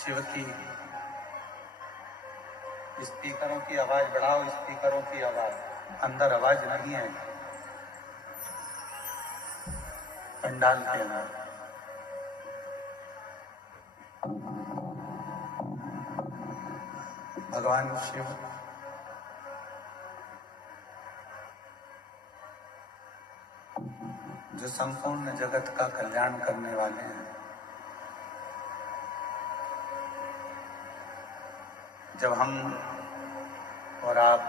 शिव की स्पीकरों की आवाज बढ़ाओ, स्पीकरों की आवाज। अंदर आवाज नहीं है पंडाल के अंदर। भगवान शिव जो संपूर्ण जगत का कल्याण करने वाले हैं, जब हम और आप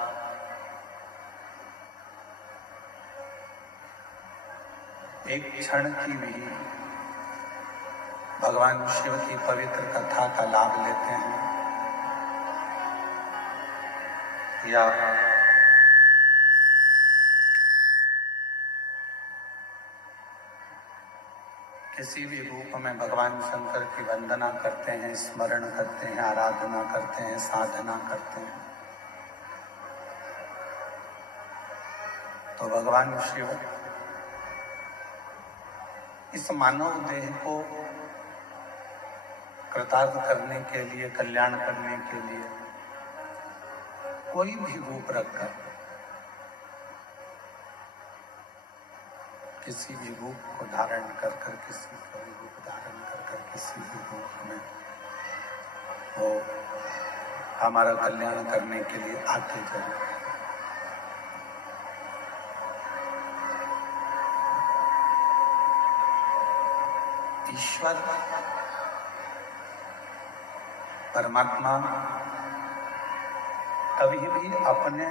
एक क्षण की भी भगवान शिव की पवित्र कथा का लाभ लेते हैं या किसी भी रूप में भगवान शंकर की वंदना करते हैं, स्मरण करते हैं, आराधना करते हैं, साधना करते हैं, तो भगवान शिव इस मानव देह को कृतार्थ करने के लिए, कल्याण करने के लिए कोई भी रूप रखकर, किसी भी रूप को धारण कर कर, किसी का भी रूप धारण कर कर, किसी भी रूप में वो हमारा कल्याण करने के लिए आते जरूर। ईश्वर परमात्मा कभी भी अपने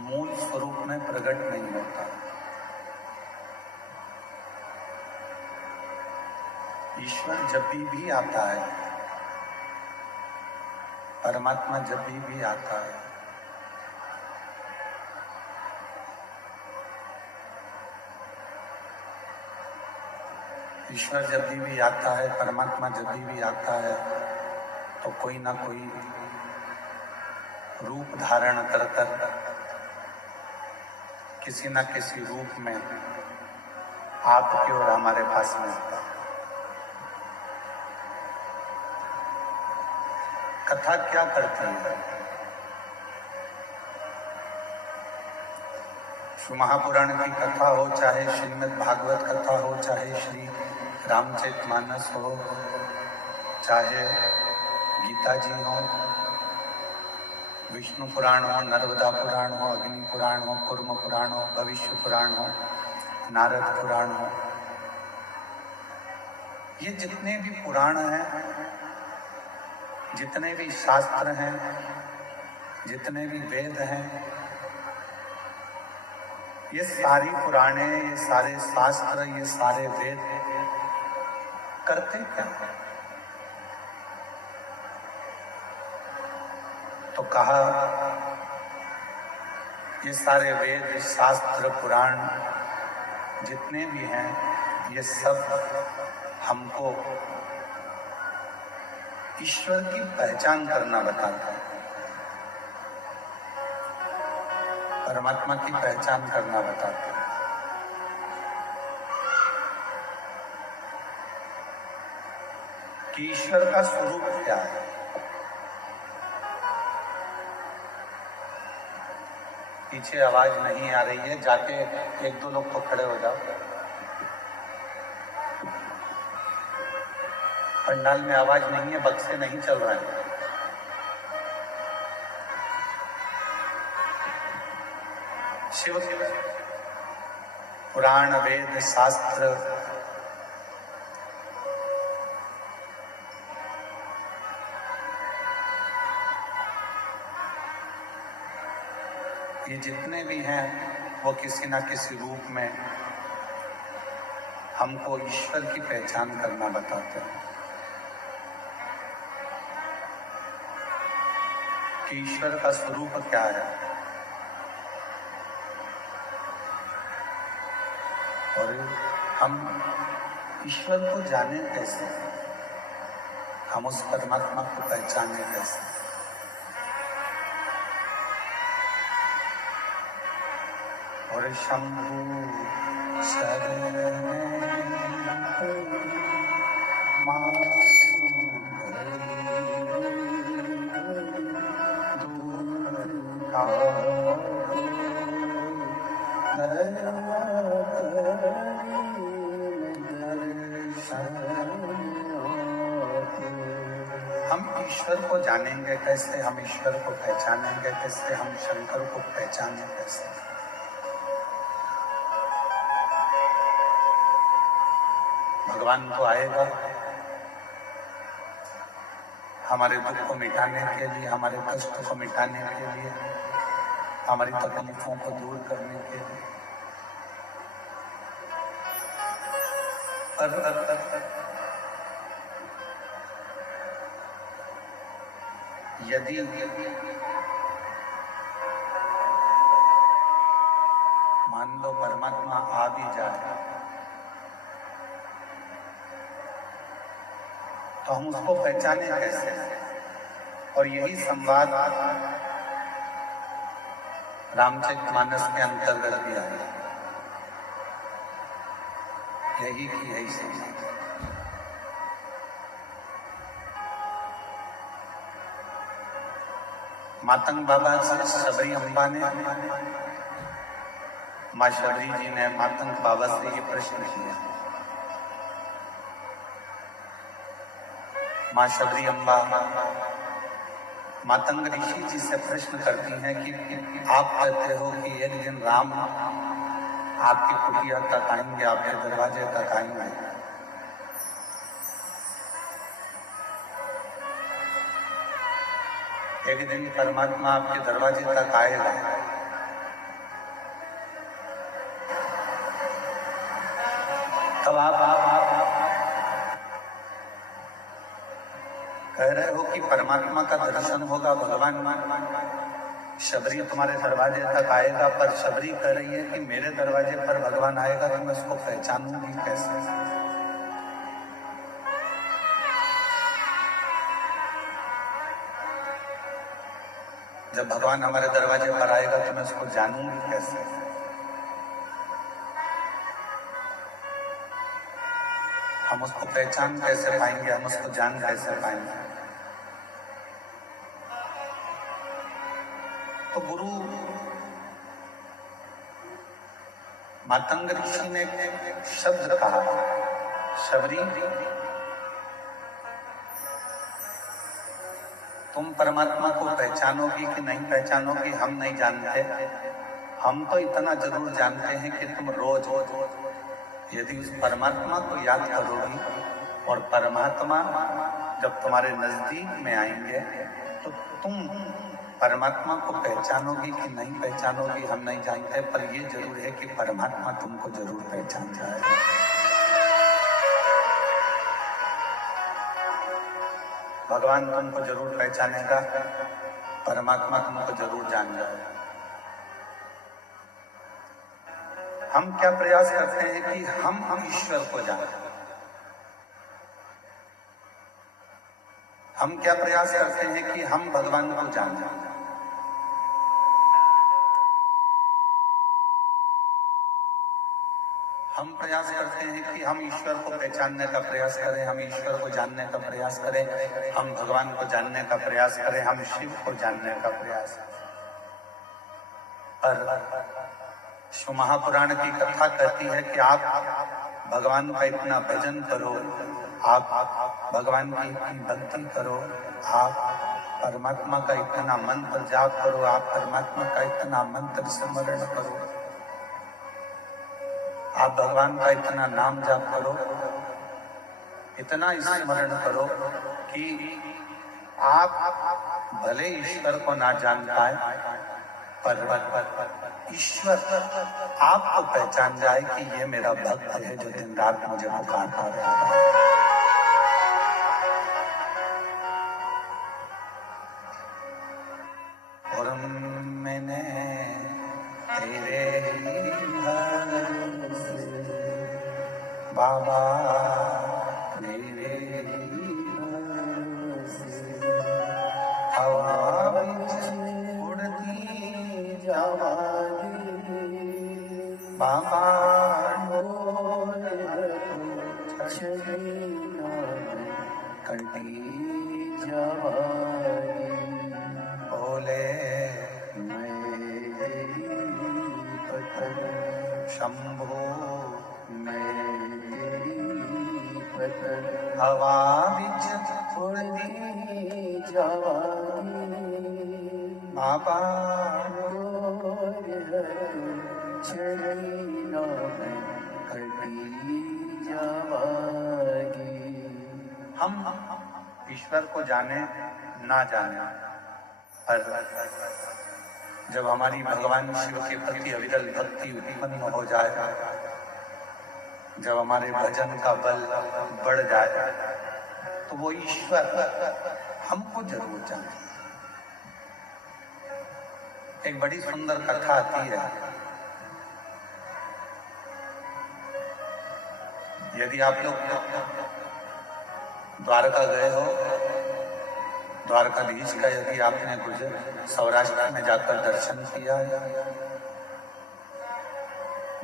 मूल स्वरूप में प्रकट नहीं होता। ईश्वर जब भी आता है, परमात्मा जब भी आता है, ईश्वर जब भी आता है, परमात्मा जब भी आता है, तो कोई ना कोई रूप धारण कर कर किसी न किसी रूप में आपके और हमारे पास में आता है। कथा क्या करती है? महापुराण की कथा हो, चाहे श्रीमद् भागवत कथा हो, चाहे श्री रामचरितमानस हो, चाहे गीता जी हो, विष्णु पुराण हो, नर्मदा पुराण हो, अग्नि पुराण हो, कूर्म पुराण हो, भविष्य पुराण हो, नारद पुराण हो, ये जितने भी पुराण हैं, जितने भी शास्त्र हैं, जितने भी वेद हैं, ये सारी पुराणे, ये सारे शास्त्र, ये सारे वेद करते क्या है? तो कहा ये सारे वेद, शास्त्र, पुराण जितने भी हैं, ये सब हमको ईश्वर की पहचान करना बताता है, परमात्मा की पहचान करना बताता है। कि ईश्वर का स्वरूप क्या है। पीछे आवाज नहीं आ रही है, जाके एक दो लोग तो खड़े हो जाओ। पंडाल में आवाज नहीं है, बक्से नहीं चल रहे हैं। शिव पुराण, वेद, शास्त्र ये जितने भी हैं, वो किसी ना किसी रूप में हमको ईश्वर की पहचान करना बताते हैं कि ईश्वर का स्वरूप क्या है। और हम ईश्वर को जाने कैसे, हम उस परमात्मा को पहचाने कैसे। और शंभु शरण हम ईश्वर को जानेंगे कैसे, हम ईश्वर को पहचानेंगे कैसे, हम शंकर को पहचाने कैसे? भगवान तो आएगा हमारे दुख को मिटाने के लिए, हमारे कष्ट को मिटाने के लिए, हमारी तकलीफों को दूर करने के लिए। यदि मान लो परमात्मा आ भी जाए तो हम उसको पहचाने कैसे? और यही संवाद रामचरितमानस के अंतर्गत भी आया, यही संवाद। मातंग बाबा से शबरी अम्बा ने, माँ शबरी जी ने मातंग बाबा से ये प्रश्न किया। माँ शबरी अम्बा मातंग ऋषि जी से प्रश्न करती हैं कि आप कहते हो कि एक दिन राम आपकी कुटिया तक आएंगे, आपके दरवाजे तक आएंगे, एक दिन परमात्मा आपके दरवाजे तक आएगा, तब आप कह रहे हो कि परमात्मा का दर्शन होगा, भगवान शबरी तुम्हारे दरवाजे तक आएगा, पर शबरी कह रही है कि मेरे दरवाजे पर भगवान आएगा तो मैं उसको पहचानूंगी कैसे? जब भगवान हमारे दरवाजे पर आएगा तो मैं उसको जानूंगी कैसे? हम उसको पहचान कैसे पाएंगे, हम उसको जान कैसे पाएंगे? तो गुरु मातंग ऋषि ने शब्द कहा, शबरी तुम परमात्मा को पहचानोगी कि नहीं पहचानोगी हम नहीं जानते, हम तो इतना जरूर जानते हैं कि तुम रोज यदि उस परमात्मा को याद करोगी और परमात्मा जब तुम्हारे नजदीक में आएंगे तो तुम परमात्मा को पहचानोगी कि नहीं पहचानोगी हम नहीं जानते, पर ये जरूर है कि परमात्मा तुमको जरूर पहचान जाएगा। भगवान तुमको जरूर पहचानेगा, परमात्मा तुमको जरूर जान जाएगा। हम क्या प्रयास करते हैं कि हम ईश्वर को जानें? हम क्या प्रयास करते हैं कि हम भगवान को जानें? हम प्रयास करते हैं कि हम ईश्वर को पहचानने का प्रयास करें, हम ईश्वर को जानने का प्रयास करें, हम भगवान को जानने का प्रयास करें, हम शिव को जानने का प्रयास करें। पर शिव महापुराण की कथा कहती है कि आप भगवान का इतना भजन करो, आप भगवान की इतनी भक्ति करो, आप परमात्मा का इतना मंत्र जाप करो, आप परमात्मा का इतना मंत्र स्मरण करो, आप भगवान का इतना नाम जाप करो, इतना स्मरण करो कि आप भले ईश्वर को ना जान पाए पर ईश्वर आपको पहचान जाए कि ये मेरा भक्त है जो दिन रात मुझे पुकारता रहता है। और मैंने तेरे ही भरोसे बाबा तेरे ही भरोसे हवा में उड़ती जावागी बाबा कटी जावागी बोले शंभो मैं हवा बिच उड़दी जावांगी बाबा चली ना मैं कटी जावांगी। हम ईश्वर को जाने ना जाने, पर जब हमारी भगवान शिव के प्रति अविरल भक्ति उत्पन्न हो जाए, जब हमारे भजन का बल बढ़ जाए, तो वो ईश्वर हमको जरूर जाने। एक बड़ी सुंदर कथा आती है। यदि आप लोग द्वारका गए हो, द्वारकाधीश का यदि आपने सौराष्ट्र में जाकर दर्शन किया,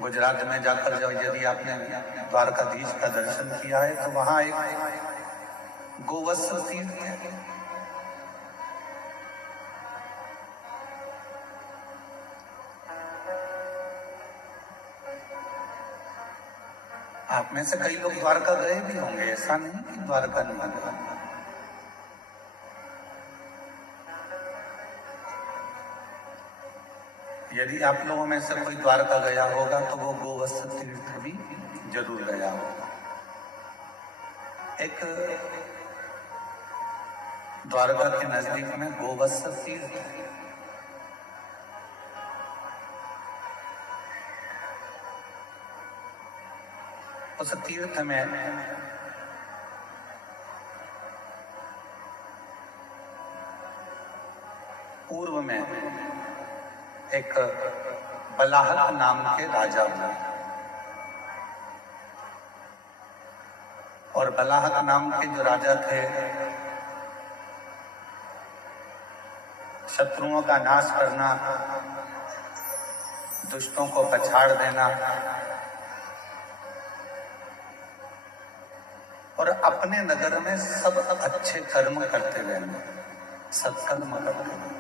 गुजरात में जाकर जब यदि आपने द्वारकाधीश का दर्शन किया है, तो वहां एक गोवत्स तीर्थ है। आप में से कई लोग द्वारका गए भी होंगे, ऐसा नहीं कि द्वारका नहीं गए। यदि आप लोगों में से कोई द्वारका गया होगा तो वो गोवत्स तीर्थ भी जरूर गया होगा। एक द्वारका के नजदीक में गोवत्स तीर्थ है। उस तीर्थ में पूर्व में एक बलाहक नाम के राजा हुए, और बलाहक नाम के जो राजा थे, शत्रुओं का नाश करना, दुष्टों को पछाड़ देना और अपने नगर में सब अच्छे कर्म करते रहना, सत्कर्म करते रहना।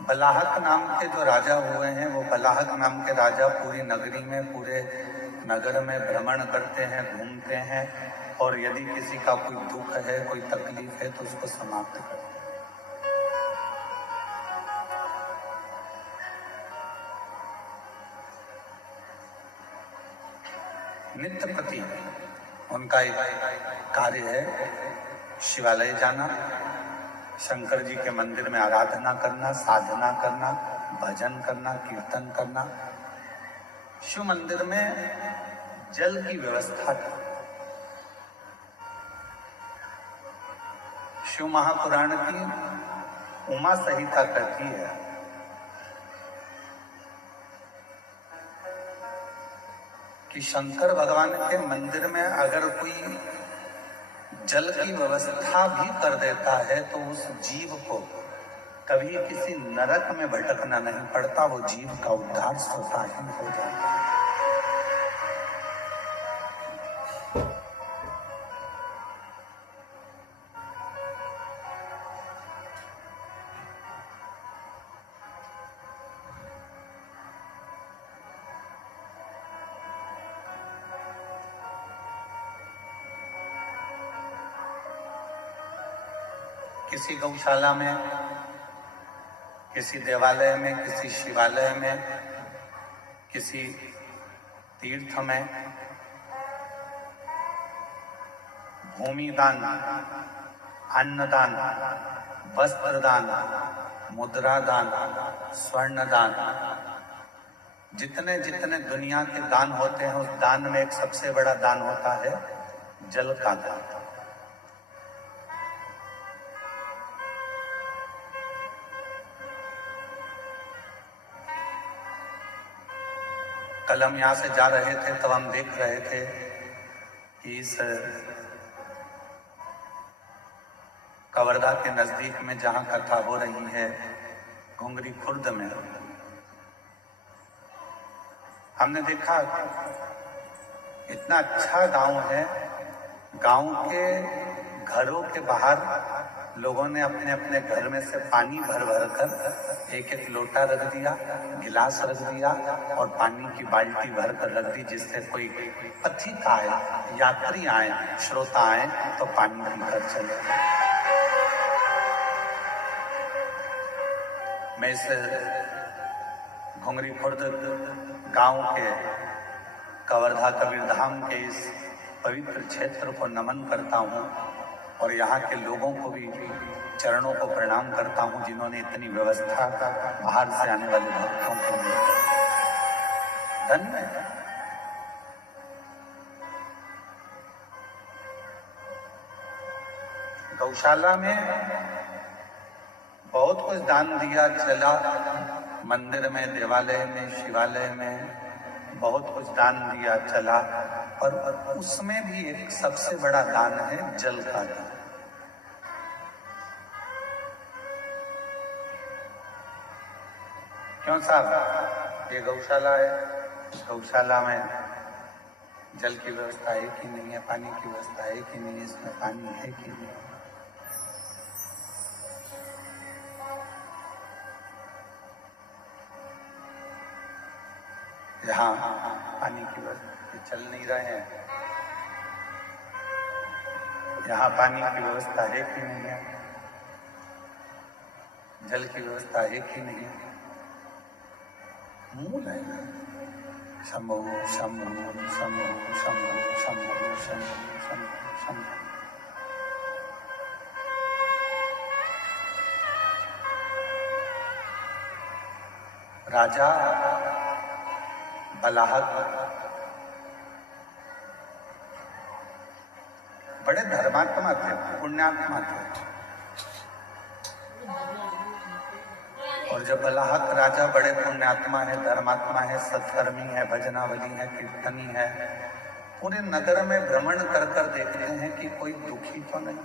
बलाहक नाम के जो राजा हुए हैं, वो बलाहक नाम के राजा पूरी नगरी में, पूरे नगर में भ्रमण करते हैं, घूमते हैं, और यदि किसी का कोई दुख है, कोई तकलीफ है, तो उसको समाप्त करते हैं। नित्य प्रति उनका एक कार्य है शिवालय जाना, शंकर जी के मंदिर में आराधना करना, साधना करना, भजन करना, कीर्तन करना, शिव मंदिर में जल की व्यवस्था करना। शिव महापुराण की उमा संहिता कहती है कि शंकर भगवान के मंदिर में अगर कोई जल की व्यवस्था भी कर देता है तो उस जीव को कभी किसी नरक में भटकना नहीं पड़ता, वो जीव का उद्धार स्वतः ही हो जाता है। किसी गौशाला में, किसी देवालय में, किसी शिवालय में, किसी तीर्थ में भूमि दान, अन्नदान, वस्त्र दान, मुद्रा दान, स्वर्ण दान, जितने जितने दुनिया के दान होते हैं, उस दान में एक सबसे बड़ा दान होता है जल का दान। कल हम यहाँ से जा रहे थे तब हम देख रहे थे कि इस कवर्धा के नजदीक में जहाँ कथा हो रही है, घुंगरी खुर्द में, हमने देखा इतना अच्छा गांव है। गांव के घरों के बाहर लोगों ने अपने अपने घर में से पानी भर भर कर एक एक लोटा रख दिया, गिलास रख दिया और पानी की बाल्टी भर कर रख दी, जिससे कोई पथिक आए, यात्री आए, श्रोता आए तो पानी पीकर चले। मैं इस घुंगरी खुर्द गांव के कवर्धा कबीरधाम के इस पवित्र क्षेत्र को नमन करता हूँ और यहाँ के लोगों को भी चरणों को प्रणाम करता हूँ, जिन्होंने इतनी व्यवस्था बाहर से आने वाले भक्तों के लिए। धन्य है। गौशाला में बहुत कुछ दान दिया चला, मंदिर में, देवालय में, शिवालय में बहुत कुछ दान दिया चला, और उसमें भी एक सबसे बड़ा दान है जल का दान। क्यों साहब, ये गौशाला है, गौशाला में जल की व्यवस्था है कि नहीं है, पानी की व्यवस्था है कि नहीं है, इसमें पानी है कि नहीं? यहाँ पानी की व्यवस्था चल नहीं रहे हैं, यहाँ पानी की व्यवस्था है कि नहीं है, जल की व्यवस्था है कि नहीं है? मूल है ना, शंभो शंभो शंभो शंभो शंभो शंभो शंभो शंभो। राजा बलाहक बड़े धर्मात्मा थे, पुण्यात्मा थे, और जब बलाहक राजा बड़े पुण्यात्मा है, धर्मात्मा है, सत्कर्मी है, भजनावली है, कीर्तनी है, पूरे नगर में भ्रमण कर कर देखते हैं कि कोई दुखी तो नहीं,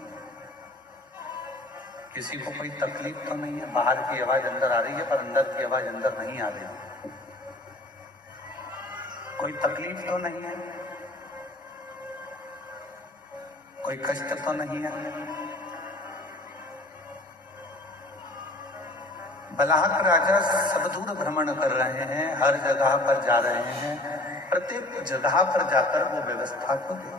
किसी को कोई तकलीफ तो नहीं है। बाहर की आवाज अंदर आ रही है पर अंदर की आवाज अंदर नहीं आ रही है। कोई तकलीफ तो नहीं है, कोई कष्ट तो नहीं है। बलाहक राजा सब दूर भ्रमण कर रहे हैं, हर जगह पर जा रहे हैं, प्रत्येक जगह पर जाकर वो व्यवस्था को दे।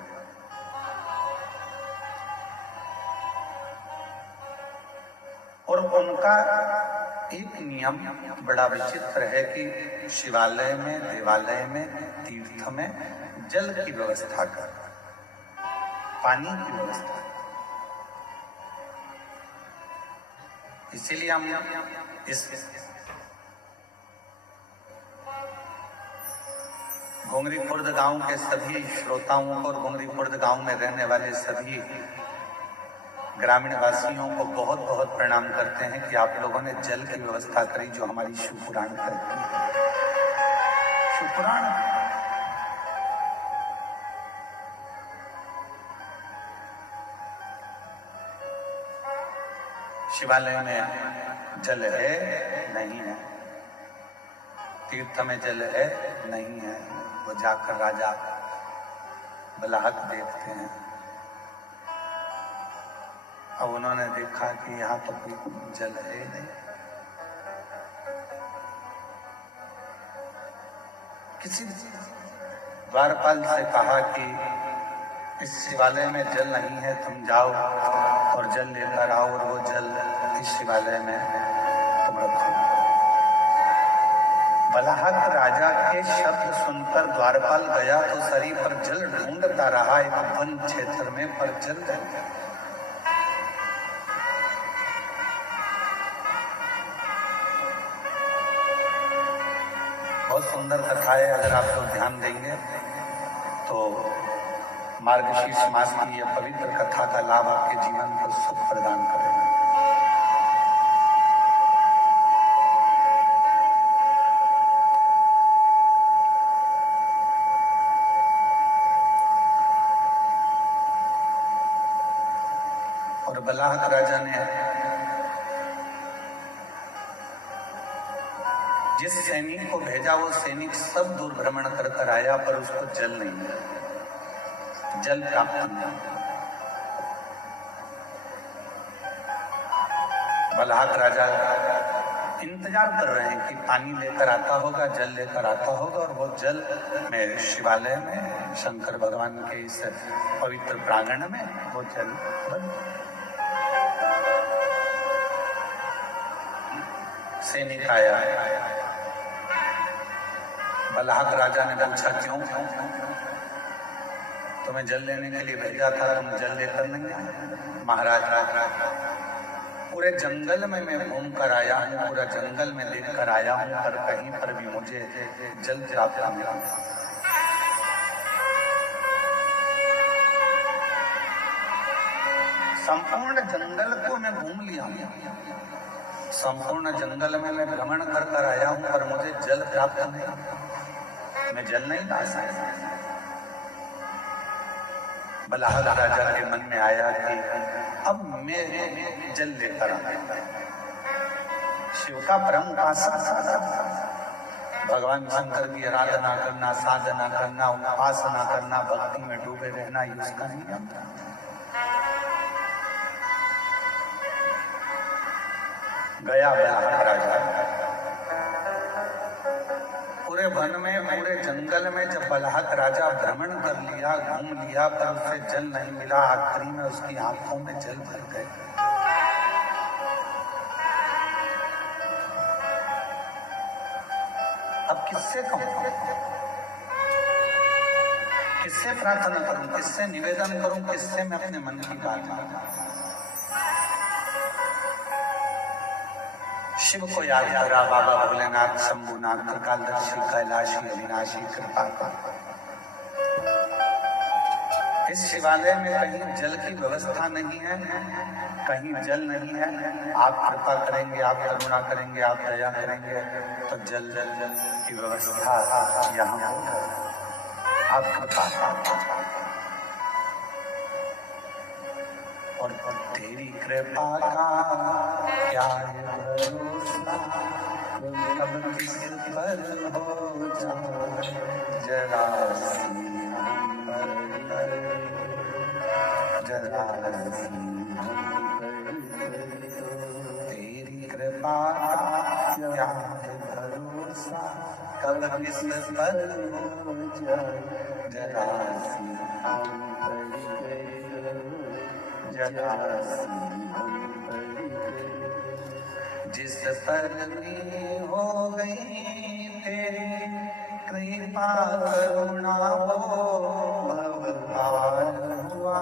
और उनका एक नियम बड़ा विचित्र है कि शिवालय में, देवालय में, तीर्थ में जल की व्यवस्था कर, पानी की व्यवस्था। इसीलिए हम इस घुंगरी खुर्द गांव के सभी श्रोताओं को और घुंगरी खुर्द गांव में रहने वाले सभी ग्रामीण वासियों को बहुत बहुत प्रणाम करते हैं कि आप लोगों ने जल की व्यवस्था करी, जो हमारी शिवपुराण कहती है। शिवपुराण शिवालय में जल है नहीं है, तीर्थ में जल है नहीं है, वो जाकर राजा बलाहक देखते हैं। अब उन्होंने देखा कि यहाँ तो कोई जल है नहीं। किसी द्वारपाल से कहा कि इस शिवालय में जल नहीं है, तुम जाओ और जल लेकर आओ, और वो जल इस शिवालय में तुम रखो। बलाहक राजा के शब्द सुनकर द्वारपाल गया तो सरी पर जल ढूंढता रहा एक वन क्षेत्र में, पर जल नहीं। बहुत सुंदर कथा है, अगर आप लोग ध्यान देंगे तो मार्गशीर्ष मास की यह पवित्र कथा का लाभ आपके जीवन को सुख प्रदान करेगा। और बलाहक राजा ने जिस सैनिक को भेजा, वो सैनिक सब दूर भ्रमण कर कर आया, पर उसको जल नहीं मिला, जल प्राप्त नहीं। बलाहक राजा इंतजार कर रहे हैं कि पानी लेकर आता होगा, जल लेकर आता होगा, और वो जल में शिवालय में शंकर भगवान के इस पवित्र प्रांगण में वो जल सैनिक आया। बलहाक राजा ने पूछा क्यों? तुम्हें जल लेने के लिए भेजा था, तुम जल लेकर नहीं आए? महाराज, पूरे जंगल में मैं घूम कर आया हूँ, पूरा जंगल में देख कर आया हूँ, पर कहीं पर भी मुझे जल प्राप्त नहीं मिला। संपूर्ण जंगल को मैं घूम लिया हूँ, संपूर्ण जंगल में मैं भ्रमण कर कर आया हूँ, पर मुझे जल प्राप्त नहीं, मैं जल नहीं ला सकता। बलहाक राजा के मन में आया कि अब मैं जल लेकर आया। शिव का परम उपासक, भगवान शंकर की आराधना करना, साधना करना, उपासना करना, भक्ति में डूबे रहना, ये उसका नियम था। गया बलहाक राजा, पूरे वन में, पूरे जंगल में जब बलहाक राजा भ्रमण कर लिया, घूम लिया, पर उसे जल नहीं मिला। आखिरी में उसकी आंखों में जल भर गए। अब किससे कहूं, किससे प्रार्थना करूं, किससे निवेदन करूं, किससे मैं अपने मन की बात कहूं? शिव को याद करा, बाबा भोलेनाथ, शंभुनाथ, त्रिकालदर्शी, कैलाशी, अविनाशी, कृपा। इस शिवालय में कहीं जल की व्यवस्था नहीं है, कहीं जल नहीं है। आप कृपा करेंगे, आप करुणा करेंगे, आप दया करेंगे तो जल की व्यवस्था यहाँ हो। आप कृपा और तेरी कृपा का क्या है भरोसा, कब किस पर हो जाए जरा जरा। तेरी कृपा का क्या है भरोसा, कब किस पर हो जाए जरा जिस पर भी हो गई तेरी कृपा करुणा, वो भव पार हुआ।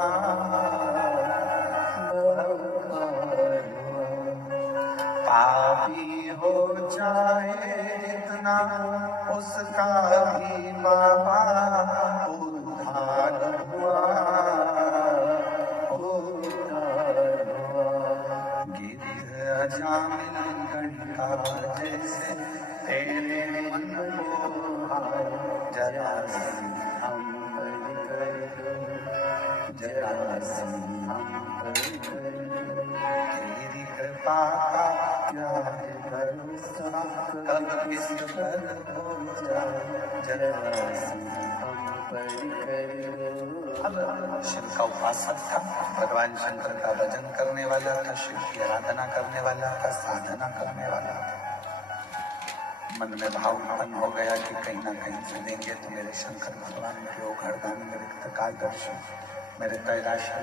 पापी हो जाए जितना उसका भी बाबा उद्धार हुआ। जामिन गणिका जैसे तेरे मन को जरा हम जरा तेरी कृपा का क्या है भरोसा, कब किस पर हो जाए जरा। अब शिव का उपासक था, भगवान शंकर का भजन करने वाला था, शिव की आराधना करने वाला था, साधना करने वाला था। मन में भाव उत्पन्न हो गया कि कहीं ना कहीं से देंगे तो मेरे शंकर भगवान, मेरे ओघड़दानी, मेरे त्रिकालदर्शी, मेरे कैलाशी,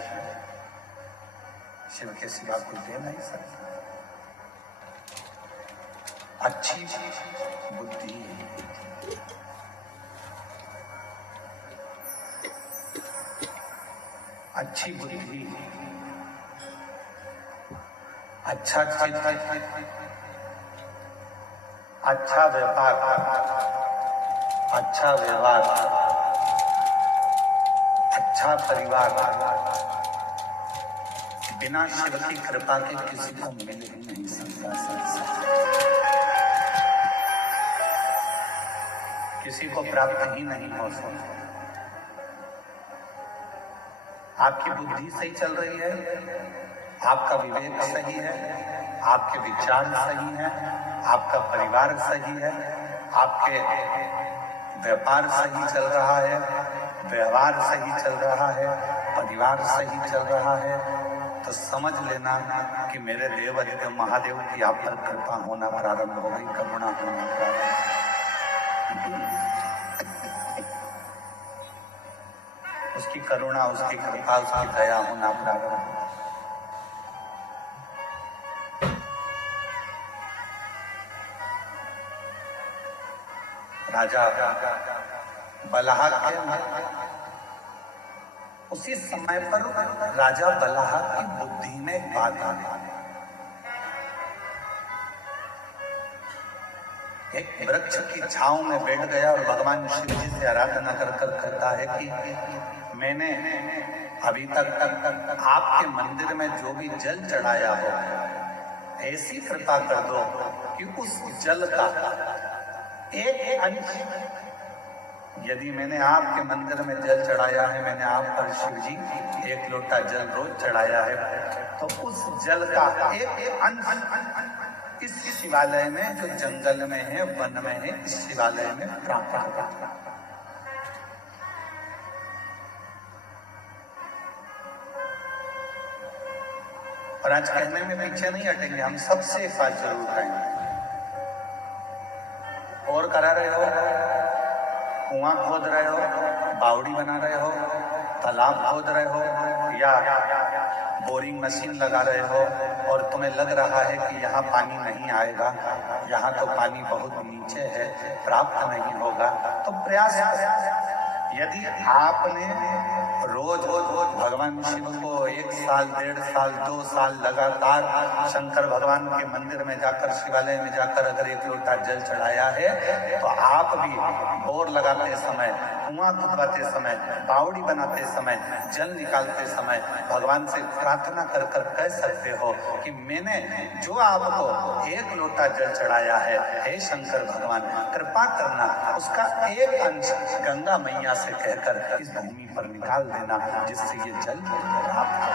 शिव के सिवा कुछ दे नहीं सकता। अच्छी बुद्धि, अच्छी बुद्धि, अच्छा चित्त, अच्छा व्यापार, अच्छा व्यवहार, अच्छा परिवार बिना शिव की कृपा के किसी को मिल ही नहीं सकता। किसी को प्राप्त ही नहीं हो सकता। आपकी बुद्धि सही चल रही है, आपका विवेक सही है, आपके विचार सही है, आपका परिवार सही है, आपके व्यापार सही चल रहा है, व्यवहार सही चल रहा है, परिवार सही चल रहा है, तो समझ लेना कि मेरे देव आदित्य महादेव की आप पर कृपा होना प्रारंभ हो गई, करुणा होना प्रारंभ। उसकी करुणा, उसकी कृपा, उसकी दया होना प्रारंभ हो। राजा बलहा के उसी समय पर राजा बलहा की बुद्धि में एक बात आ गई। एक वृक्ष की छांव में बैठ गया और भगवान शिव जी से आराधना कर कर कहता है कि मैंने अभी तक आपके मंदिर में जो भी जल चढ़ाया हो, ऐसी कृपा कर दो कि उस जल का एक अंश, यदि मैंने आपके मंदिर में जल चढ़ाया है, मैंने आप पर शिव जी 1 लोटा जल रोज चढ़ाया है, तो उस जल का एक अंश इस शिवालय में, जो जंगल में है, वन में है, इस शिवालय में प्राप्त होगा। और आज कहने में पीछे नहीं हटेंगे, हम सबसे एक बात जरूर करेंगे। और करा रहे हो, कुआं खोद रहे हो, बावड़ी बना रहे हो, तालाब खोद रहे हो, या बोरिंग मशीन लगा रहे हो और तुम्हें लग रहा है कि यहाँ पानी नहीं आएगा, यहाँ तो पानी बहुत नीचे है, प्राप्त नहीं होगा, तो प्रयास करो। यदि आपने रोज भगवान शिव को 1 साल, 1.5 साल, 2 साल लगातार शंकर भगवान के मंदिर में जाकर, शिवालय में जाकर अगर 1 लोटा जल चढ़ाया है, तो आप भी बोर लगाते समय, कुआं खुदवाते समय, बावड़ी बनाते समय, जल निकालते समय भगवान से प्रार्थना कर कर कह सकते हो कि मैंने जो आपको 1 लोटा जल चढ़ाया है, हे शंकर भगवान कृपा करना, उसका एक अंश गंगा मैया से कहकर इस भूमि पर निकाल देना, जिससे ये जल प्राप्त हो,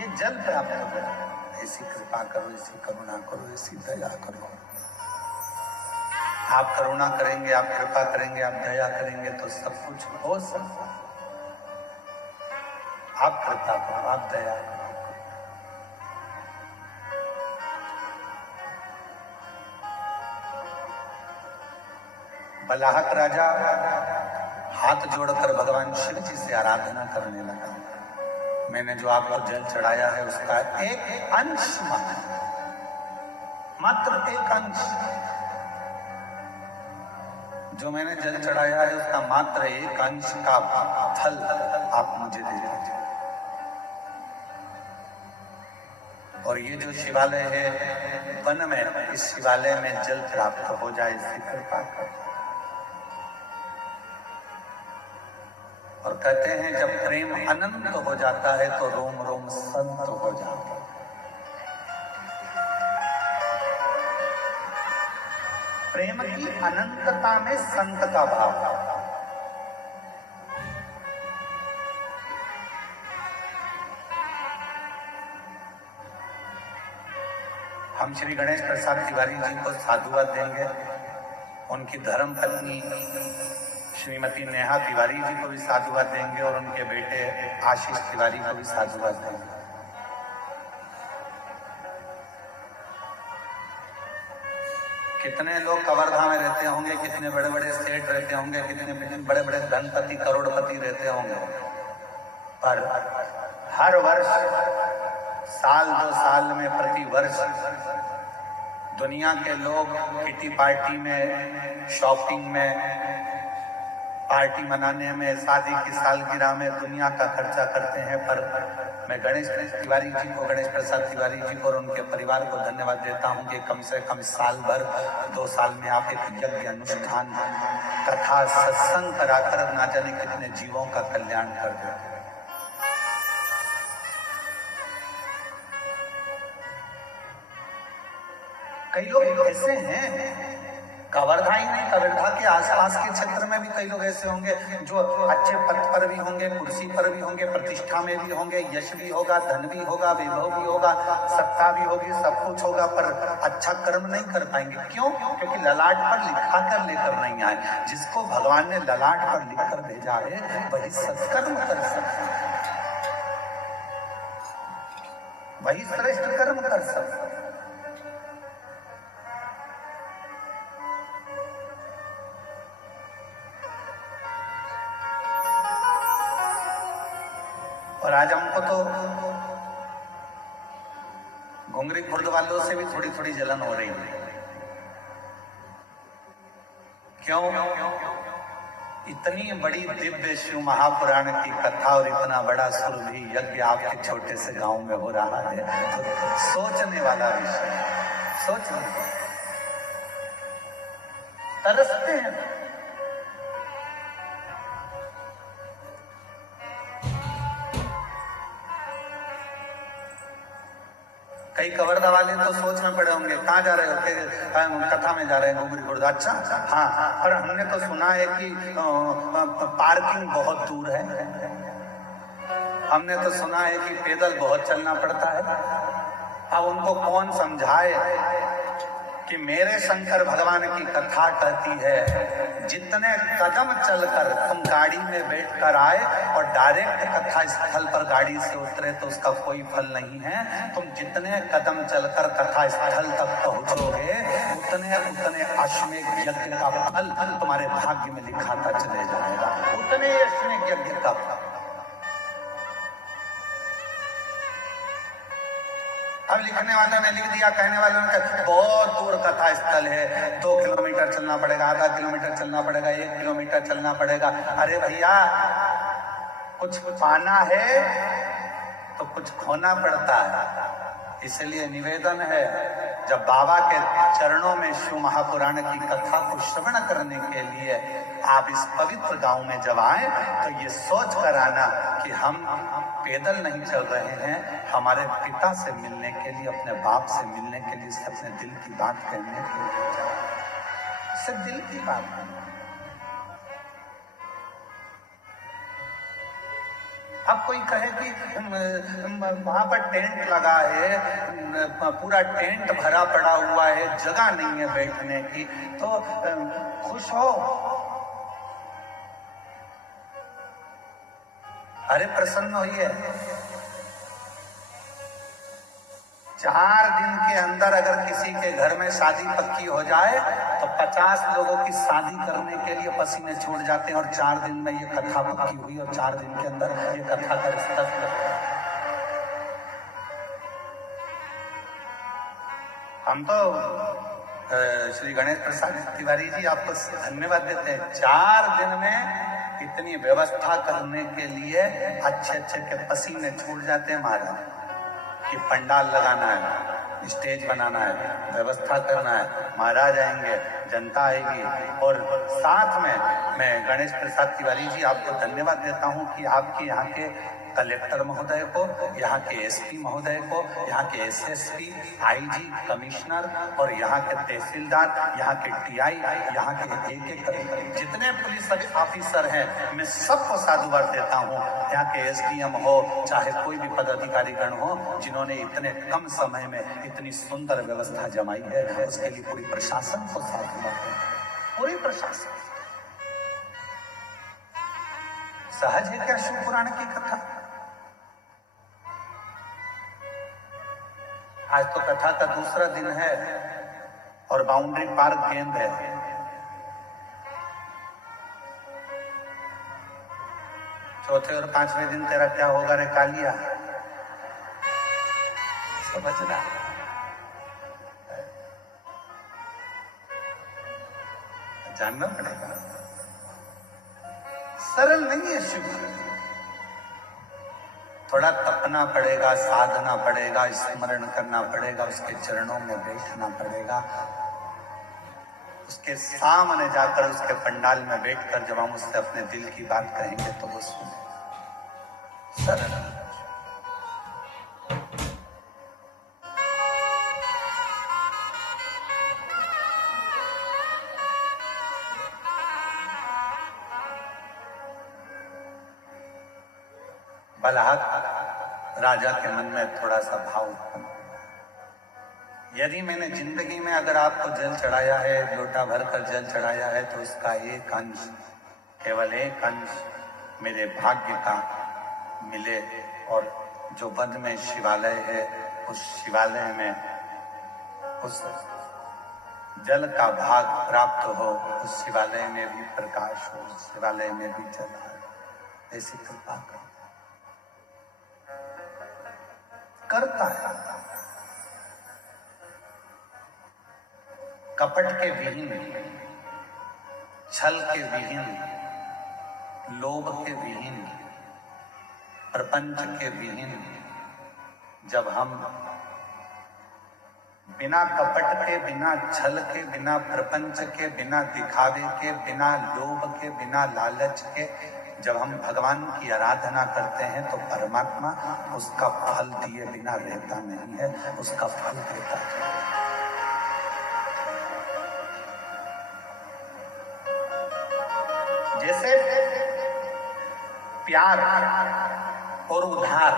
ये जल प्राप्त हो। ऐसी कृपा करो, ऐसी करुणा करो, ऐसी दया करो। आप करुणा करेंगे, आप कृपा करेंगे, आप दया करेंगे तो सब कुछ हो सकता। आप कृपा करो, आप दया करो। बलाहक राजा हाथ जोड़कर भगवान शिव जी से आराधना करने लगा। मैंने जो आपको जल चढ़ाया है, उसका एक अंश, मात्र एक अंश, जो मैंने जल चढ़ाया है उसका मात्र एक अंश का फल आप मुझे दे दीजिए। और ये जो शिवालय है वन में, इस शिवालय में जल प्राप्त हो जाए, इसकी कृपा कर। और कहते हैं जब प्रेम अनंत हो जाता है तो रोम रोम संत हो जाता है। प्रेम की अनंतता में संत का भाव। हम श्री गणेश प्रसाद तिवारी जी को साधुवाद देंगे, उनकी धर्म पत्नी श्रीमती नेहा तिवारी जी को भी साधुवाद देंगे और उनके बेटे आशीष तिवारी को भी साधुवाद देंगे। कितने लोग कवर्धा में रहते होंगे, कितने बड़े बड़े सेठ रहते होंगे, कितने बड़े बड़े धनपति करोड़पति रहते होंगे, पर हर वर्ष, साल 2 साल में, प्रति वर्ष दुनिया के लोग किटी पार्टी में, शॉपिंग में, पार्टी मनाने में, शादी की सालगिरह में दुनिया का खर्चा करते हैं। पर मैं गणेश तिवारी जी को, गणेश प्रसाद तिवारी जी को और उनके परिवार को धन्यवाद देता हूं कि कम से कम साल भर, 2 साल में आप एक यज्ञ, अनुष्ठान, कथा, सत्संग कराकर ना जाने कितने जीवों का कल्याण कर देते हैं। कई लोग ऐसे हैं, कवर्धा ही नहीं, कवर्धा के आसपास के क्षेत्र में भी कई लोग ऐसे होंगे जो अच्छे पद पर भी होंगे, कुर्सी पर भी होंगे, प्रतिष्ठा में भी होंगे, यश भी होगा, धन भी होगा, वैभव भी होगा, सत्ता भी होगी, सब कुछ होगा, पर अच्छा कर्म नहीं कर पाएंगे। क्यों? क्योंकि ललाट पर लिखा कर लेकर नहीं आए। जिसको भगवान ने ललाट पर लिख कर भेजा है वही सत्कर्म कर सकता है, वही श्रेष्ठ कर्म कर सकता है। और आज हमको तो घुंगरी खुर्द वालों से भी थोड़ी थोड़ी जलन हो रही है। क्यों? इतनी बड़ी दिव्य शिव महापुराण की कथा और इतना बड़ा सुरभि यज्ञ आपके छोटे से गांव में हो रहा है, तो सोचने वाला विषय, सोचने तरसते हैं। कई कवर्धा वाले तो सोच में पड़े होंगे, कहाँ जा रहे हो? कथा में जा रहे हैं घुंगरी खुर्द। अच्छा, हाँ, पर हमने तो सुना है कि पार्किंग बहुत दूर है, हमने तो सुना है कि पैदल बहुत चलना पड़ता है। अब उनको कौन समझाए कि मेरे शंकर भगवान की कथा कहती है जितने कदम चलकर तुम गाड़ी में बैठकर आए और डायरेक्ट कथा स्थल पर गाड़ी से उतरे तो उसका कोई फल नहीं है। तुम जितने कदम चलकर कथा स्थल तक पहुंचोगे उतने उतने अश्वमेध यज्ञ का फल तुम्हारे भाग्य में लिखाता चले जाएगा, उतने अश्वमेध यज्ञ का फल। अब लिखने वाले ने लिख दिया, कहने वाले ने कहा बहुत दूर कथा स्थल है, 2 किलोमीटर चलना पड़ेगा, आधा किलोमीटर चलना पड़ेगा, 1 किलोमीटर चलना पड़ेगा। अरे भैया, कुछ पाना है तो कुछ खोना पड़ता है। इसलिए निवेदन है, जब बाबा के चरणों में शिव महापुराण की कथा को श्रवण करने के लिए आप इस पवित्र गांव में जब आए तो ये सोच कर आना कि हम पैदल नहीं चल रहे हैं, हमारे पिता से मिलने के लिए, अपने बाप से मिलने के लिए, अपने दिल की बात कहने के लिए, सिर्फ दिल की बात। अब कोई कहे कि वहां पर टेंट लगा है, पूरा टेंट भरा पड़ा हुआ है, जगह नहीं है बैठने की, तो खुश हो। अरे प्रसन्न होइए। 4 दिन के अंदर अगर किसी के घर में शादी पक्की हो जाए तो 50 लोगों की शादी करने के लिए पसीने छूट जाते हैं, और 4 दिन में ये कथा पक्की हुई और 4 दिन के अंदर ये कथा का रिश्ता। हम तो श्री गणेश प्रसाद तिवारी जी आपको धन्यवाद देते हैं। 4 दिन में इतनी व्यवस्था करने के लिए अच्छे अच्छे के पसीने छूट जाते हैं महाराज, कि पंडाल लगाना है, स्टेज बनाना है, व्यवस्था करना है, महाराज आएंगे, जनता आएगी। और साथ में मैं गणेश प्रसाद तिवारी जी आपको धन्यवाद देता हूं कि आपके यहाँ के कलेक्टर महोदय को, यहाँ के एसपी महोदय को, यहाँ के एसएसपी, आईजी, कमिश्नर और यहाँ के तहसीलदार, यहाँ के टीआई, यहाँ के एक जितने पुलिस ऑफिसर हैं, मैं सबको साधुवाद देता हूँ। यहाँ के एसडीएम हो, चाहे कोई भी पदाधिकारी गण हो, जिन्होंने इतने कम समय में इतनी सुंदर व्यवस्था जमाई है, उसके लिए पूरी प्रशासन को साधुवाद है, पूरी प्रशासन। सहज है क्या शिव पुराण की कथा? आज तो कथा का दूसरा दिन है और बाउंड्री पार्क गेंद है। चौथे और 5वें दिन तेरा क्या होगा रे कालिया? समझना, जानना पड़ेगा। सरल नहीं है शिव, थोड़ा तपना पड़ेगा, साधना पड़ेगा, स्मरण करना पड़ेगा, उसके चरणों में बैठना पड़ेगा, उसके सामने जाकर उसके पंडाल में बैठकर जब हम उससे अपने दिल की बात कहेंगे तो वो सुने। सरल बलहक राजा के मन में थोड़ा सा भाव उत्पन्न। यदि मैंने जिंदगी में अगर आपको जल चढ़ाया है, लोटा भर कर जल चढ़ाया है, तो इसका एक अंश, केवल एक अंश मेरे भाग्य का मिले, और जो वन में शिवालय है उस शिवालय में उस जल का भाग प्राप्त हो, उस शिवालय में भी प्रकाश हो, उस शिवालय में भी जल हो, ऐसी कृपा करता है। कपट के विहीन, छल के विहीन, लोभ के विहीन, प्रपंच के विहीन, जब हम बिना कपट के, बिना छल के, बिना प्रपंच के, बिना दिखावे के, बिना लोभ के, बिना लालच के जब हम भगवान की आराधना करते हैं, तो परमात्मा उसका फल दिए बिना रहता नहीं है, उसका फल देता है। जैसे प्यार और उधार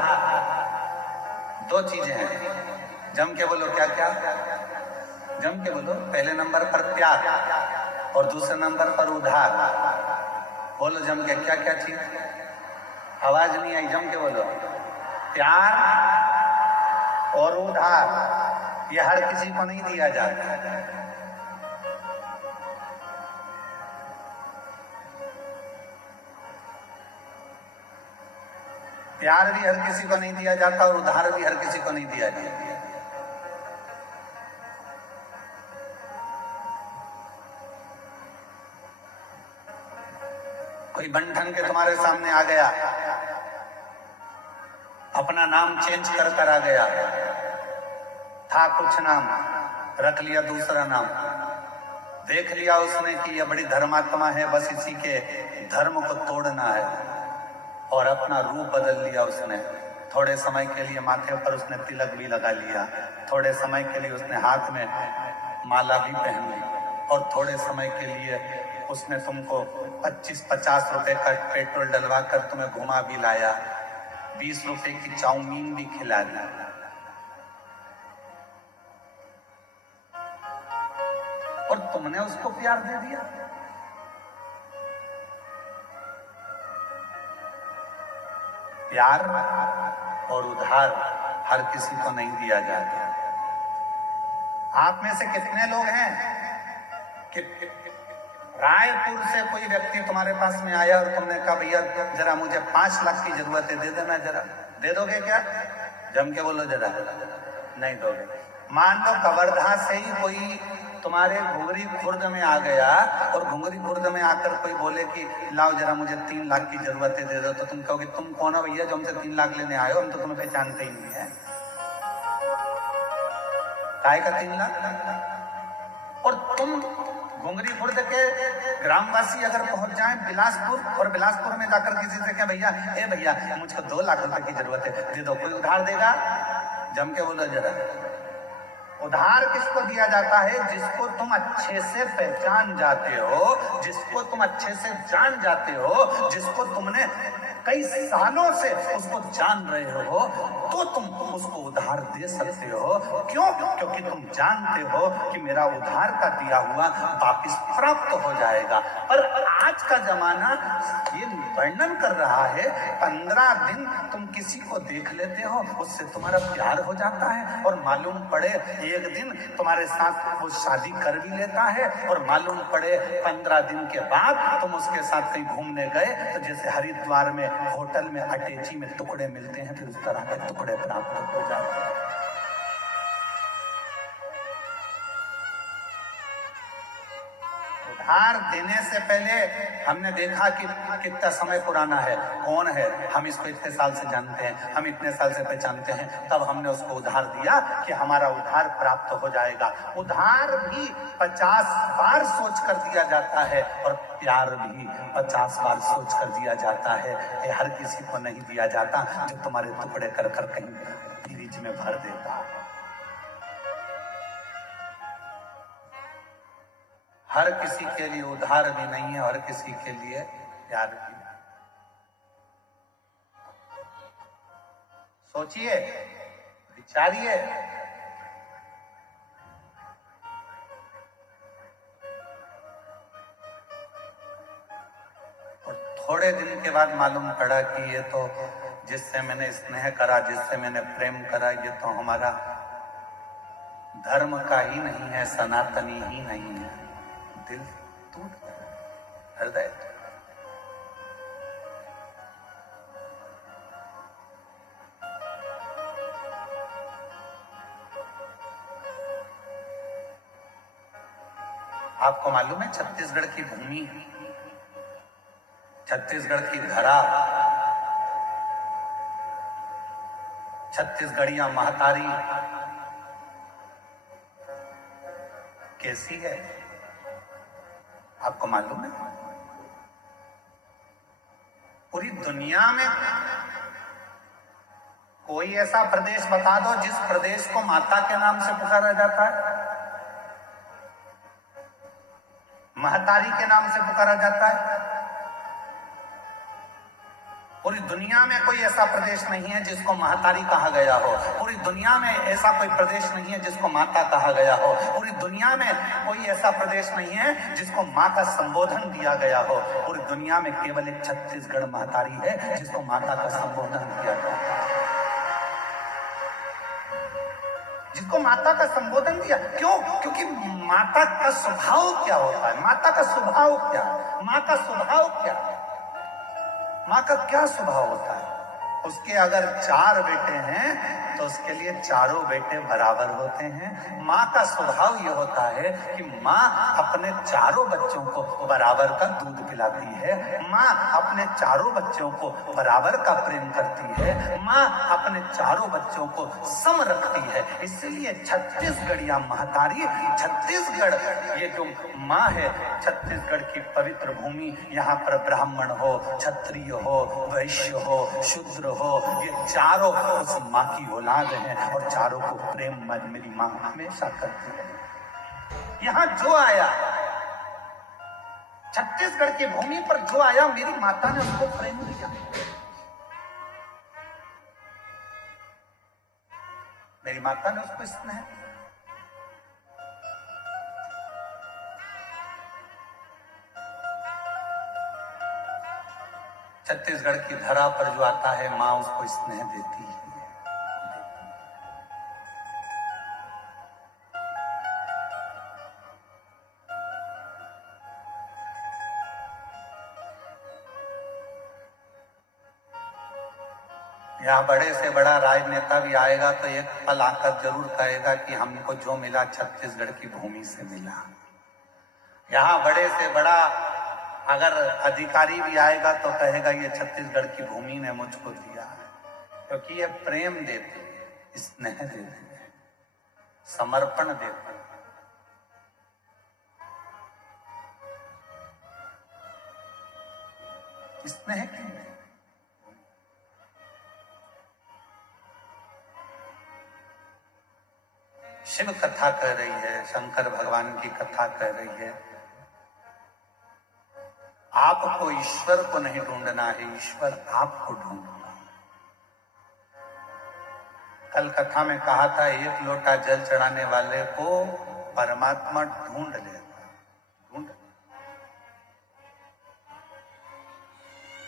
दो चीजें हैं। जम के बोलो, क्या क्या? जम के बोलो। पहले नंबर पर प्यार और दूसरे नंबर पर उधार। बोलो जम के, क्या क्या चीज? आवाज नहीं आई, जम के बोलो। प्यार और उधार, ये हर किसी को नहीं दिया जाता। प्यार भी हर किसी को नहीं दिया जाता और उधार भी हर किसी को नहीं दिया जाता। कोई बंधन के तुम्हारे सामने आ गया, अपना नाम चेंज कर कर आ गया, था कुछ नाम, रख लिया दूसरा नाम, देख लिया उसने कि यह बड़ी धर्मात्मा है, बस इसी के धर्म को तोड़ना है, और अपना रूप बदल लिया उसने। थोड़े समय के लिए माथे पर उसने तिलक भी लगा लिया, थोड़े समय के लिए उसने हाथ में माला भी पहन ली, और थोड़े समय के लिए उसने तुमको 25-50 रुपए का पेट्रोल डलवा कर तुम्हें घुमा भी लाया, 20 रुपए की चाउमीन भी खिला दी। और तुमने उसको प्यार दे दिया। प्यार और उधार हर किसी को नहीं दिया जाता। आप में से कितने लोग हैं कि रायपुर से कोई व्यक्ति तुम्हारे पास में आया और तुमने कहा भैया जरा मुझे 5 लाख की जरूरत है, दे देना जरा? दे दोगे क्या? जम के बोलो जरा। नहीं दोगे। मान लो कवर्धा से ही कोई तुम्हारे घुंगरी खुर्द में आ गया, और घुंगरी खुर्द में आकर कोई बोले कि लाओ जरा मुझे 3 लाख की जरूरत है, दे दो, तो तुम कहोगे तुम कौन हो भैया जो हमसे 3 लाख लेने आए हो, हम तो तुम्हें पहचानते ही नहीं है। काय का 3 लाख? और तुम घुंगरी खुर्द के ग्रामवासी अगर पहुंच जाए बिलासपुर, और बिलासपुर में जाकर किसी से क्या भैया, ए भैया मुझको 2 लाख रुपए की जरूरत है, दे दो, कोई उधार देगा? जम के बोलो जरा। उधार किसको दिया जाता है? जिसको तुम अच्छे से पहचान जाते हो, जिसको तुम अच्छे से जान जाते हो, जिसको तुमने कई सालों से उसको जान रहे हो, तो तुम उसको उधार दे सकते हो। क्यों? क्योंकि तुम जानते हो कि मेरा उधार का दिया हुआ वापिस प्राप्त हो जाएगा। पर आज का जमाना ये वर्णन कर रहा है, 15 दिन तुम किसी को देख लेते हो, उससे तुम्हारा प्यार हो जाता है, और मालूम पड़े एक दिन तुम्हारे साथ वो शादी कर भी लेता है, और मालूम पड़े 15 दिन के बाद तुम उसके साथ कहीं घूमने गए, तो जैसे हरिद्वार में होटल में अटैची में टुकड़े मिलते हैं, फिर उस तरह के टुकड़े प्राप्त हो जाते हैं। उधार देने से पहले हमने देखा कि कितना समय पुराना है, कौन है, हम इसको इतने साल से जानते हैं, हम इतने साल से पहचानते हैं, तब हमने उसको उधार दिया कि हमारा उधार प्राप्त हो जाएगा। उधार भी 50 बार सोच कर दिया जाता है, और प्यार भी 50 बार सोच कर दिया जाता है। ये हर किसी को नहीं दिया जाता जो तुम्हारे टुकड़े कर कर कहीं फ्रिज में भर देता है। हर किसी के लिए उधार भी नहीं है, हर किसी के लिए प्यार भी नहीं। सोचिए, विचारिए। थोड़े दिन के बाद मालूम पड़ा कि ये तो जिससे मैंने स्नेह करा, जिससे मैंने प्रेम करा, ये तो हमारा धर्म का ही नहीं है, सनातनी ही नहीं है। दिल टूट गया, हृदय। आपको मालूम है छत्तीसगढ़ की भूमि, छत्तीसगढ़ की धरा, छत्तीसगढ़िया महतारी कैसी है? आपको मालूम है? पूरी दुनिया में कोई ऐसा प्रदेश बता दो जिस प्रदेश को माता के नाम से पुकारा जाता है, महतारी के नाम से पुकारा जाता है। पूरी दुनिया में कोई ऐसा प्रदेश नहीं है जिसको महतारी कहा गया हो। पूरी दुनिया में ऐसा कोई प्रदेश नहीं है जिसको माता कहा गया हो। पूरी दुनिया में कोई ऐसा प्रदेश नहीं है जिसको माँ का संबोधन दिया गया हो। पूरी दुनिया में केवल एक छत्तीसगढ़ महतारी है जिसको माता का संबोधन दिया गया, जिसको माता का संबोधन दिया। क्यों? क्योंकि माता का स्वभाव क्या होता है? माता का स्वभाव क्या है? माँ का स्वभाव क्या है? माँ का क्या स्वभाव होता है? उसके अगर 4 बेटे हैं तो उसके लिए चारों बेटे बराबर होते हैं। माँ का स्वभाव ये होता है कि माँ अपने चारों बच्चों को बराबर का दूध पिलाती है। माँ अपने चारों बच्चों को बराबर का प्रेम करती है। माँ अपने चारों बच्चों को सम रखती है। इसलिए छत्तीसगढ़िया महतारी, छत्तीसगढ़ ये जो माँ है, छत्तीसगढ़ की पवित्र भूमि, यहाँ पर ब्राह्मण हो, क्षत्रिय हो, वैश्य हो, शूद्र हो, ये चारों उस माँ की औलाद हैं और चारों को प्रेम मेरी माँ हमेशा करती है। यहाँ जो आया, छत्तीसगढ़ की भूमि पर जो आया, मेरी माता ने उसको प्रेम दिया। मेरी माता ने उसको स्नेह दिया। छत्तीसगढ़ की धरा पर जो आता है, माँ उसको स्नेह देती है। यहाँ बड़े से बड़ा राजनेता भी आएगा तो एक पल आकर जरूर कहेगा कि हमको जो मिला छत्तीसगढ़ की भूमि से मिला। यहाँ बड़े से बड़ा अगर अधिकारी भी आएगा तो कहेगा ये छत्तीसगढ़ की भूमि ने मुझको दिया है, क्योंकि ये प्रेम देते, स्नेह देते, समर्पण देते। स्नेह क्यों? शिव कथा कह रही है, शंकर भगवान की कथा कह रही है, आपको ईश्वर को नहीं ढूंढना है, ईश्वर आपको ढूंढना है। कल कथा में कहा था, 1 लोटा जल चढ़ाने वाले को परमात्मा ढूंढ लेता, ढूंढ।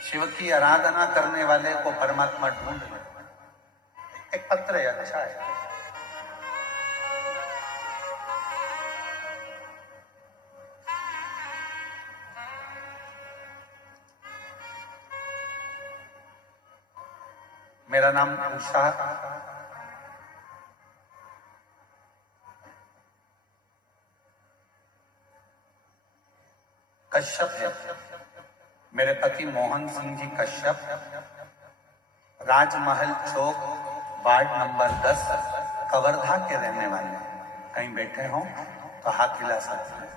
शिव की आराधना करने वाले को परमात्मा ढूंढ लेता। एक पत्र है, अच्छा है। मेरा नाम उषा कश्यप है। मेरे पति मोहन सिंह जी कश्यप राजमहल चौक वार्ड नंबर 10 कवर्धा के रहने वाले हैं। कहीं बैठे हों तो हाथ हिला सकते हैं।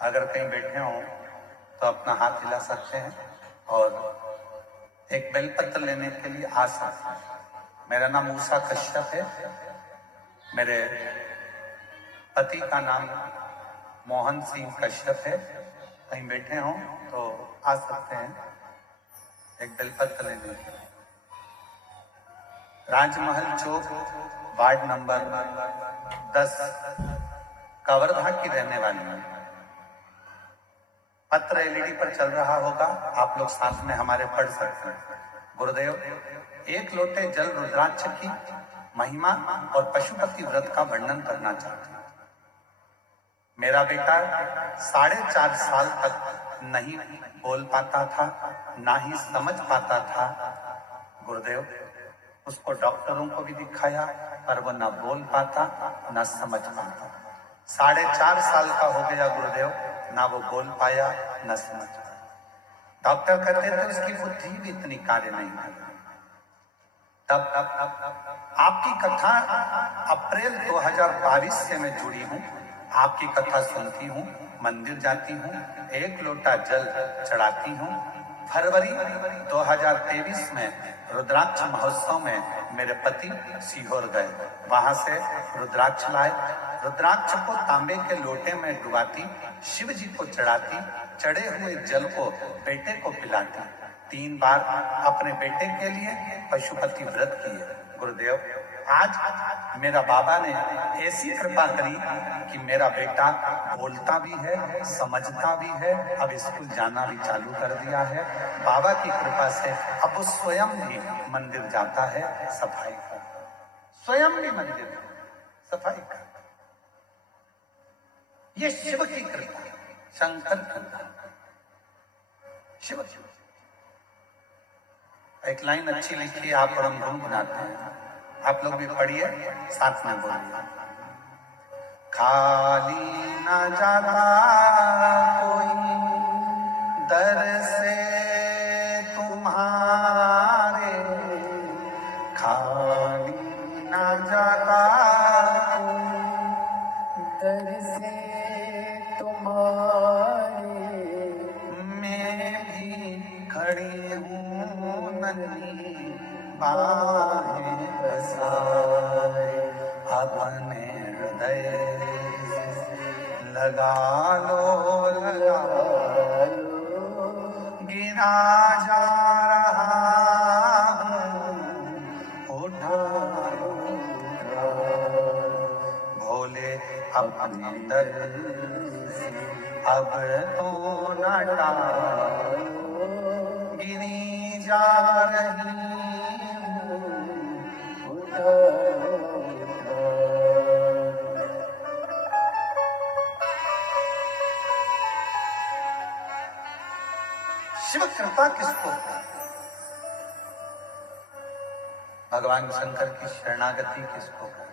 अगर कहीं बैठे हों तो अपना हाथ हिला सकते हैं और एक बेलपत्र लेने के लिए आ सकते हैं। मेरा नाम उषा कश्यप है। मेरे पति का नाम मोहन सिंह कश्यप है। कहीं बैठे हों तो आ सकते हैं एक बेलपत्र लेने के लिए। राजमहल चौक, वार्ड नंबर 10, कवर्धा की रहने वाली है। पत्र एलईडी पर चल रहा होगा, आप लोग साथ में हमारे पढ़ सकते हैं। गुरुदेव, एक लोटे जल रुद्राक्ष की महिमा और पशुपति व्रत का वर्णन करना चाहते हैं। मेरा बेटा 4.5 साल तक नहीं बोल पाता था, ना ही समझ पाता था। गुरुदेव, उसको डॉक्टरों को भी दिखाया, पर वो ना बोल पाता ना समझ पाता। 4.5 साल का हो गया गुरुदेव, ना वो बोल पाया ना समझ पाया। डॉक्टर कहते थे उसकी बुद्धि भी इतनी कार्य नहीं कर। तब आपकी कथा अप्रैल 2022 से मैं जुड़ी हूँ, आपकी कथा सुनती हूँ, मंदिर जाती हूँ, एक लोटा जल चढ़ाती हूँ। फरवरी 2023 में रुद्राक्ष महोत्सव में मेरे पति सीहोर गए, वहां से रुद्राक्ष लाए। रुद्राक्ष को तांबे के लोटे में डुबाती, शिव जी को चढ़ाती, चढ़े हुए जल को बेटे को पिलाती। 3 बार अपने बेटे के लिए पशुपति व्रत किए। गुरुदेव, आज मेरा बाबा ने ऐसी कृपा करी कि मेरा बेटा बोलता भी है, समझता भी है, अब स्कूल जाना भी चालू कर दिया है। बाबा की कृपा से अब वो स्वयं भी मंदिर जाता है, सफाई करता है, स्वयं भी मंदिर सफाई करता। ये शिव की कृपा, शंकर की कृपा, शिव की। एक लाइन अच्छी लिखी, आप और हम गुनगुनाते हैं, आप लोग भी पढ़िए, साथ में बोलिए। खाली न जाता कोई दर से तुम्हारे, खाली न जाता दर से तुम्हारे, मैं भी खड़ी हूँ नन्ही बाहें बसाए, अपने हृदय लगा लो, लगा लो, गिरा जा रहा हूँ, उठा लो, भोले अपने दर अब तो न टालो, गिरी जा रही हूँ, उठा लो। शिव कृपा किसको? भगवान शंकर की शरणागति किसको करे?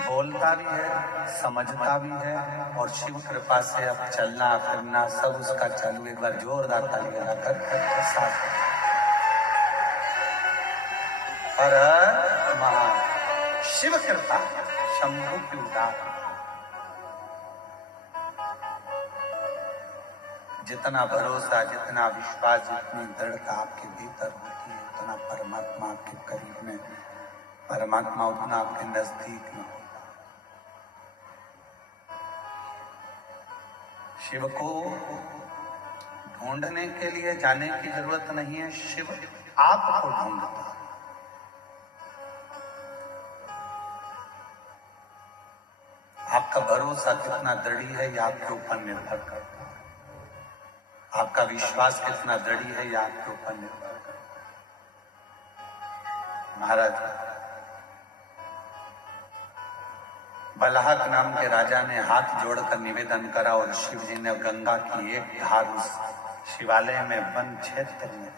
बोलता भी है, समझता भी है, और शिव कृपा से अब चलना फिरना सब उसका चालू। एक बार जोरदार ताली लगाकर साथ हर महा शिव कृपा शंभु की उदार। जितना भरोसा, जितना विश्वास, जितनी दृढ़ता आपके भीतर होती है, उतना परमात्मा आपके करीब में, परमात्मा उतना आपके नजदीक में। शिव को ढूंढने के लिए जाने की जरूरत नहीं है, शिव आपको ढूंढता है। आपका भरोसा कितना दृढ़ है, यह आपके ऊपर निर्भर करता है। आपका विश्वास कितना दृढ़ है, यह आपके ऊपर निर्भर करता है। महाराज, बलहक नाम के राजा ने हाथ जोड़कर निवेदन करा और शिव जी ने गंगा की एक धार उस शिवालय में वन क्षेत्र में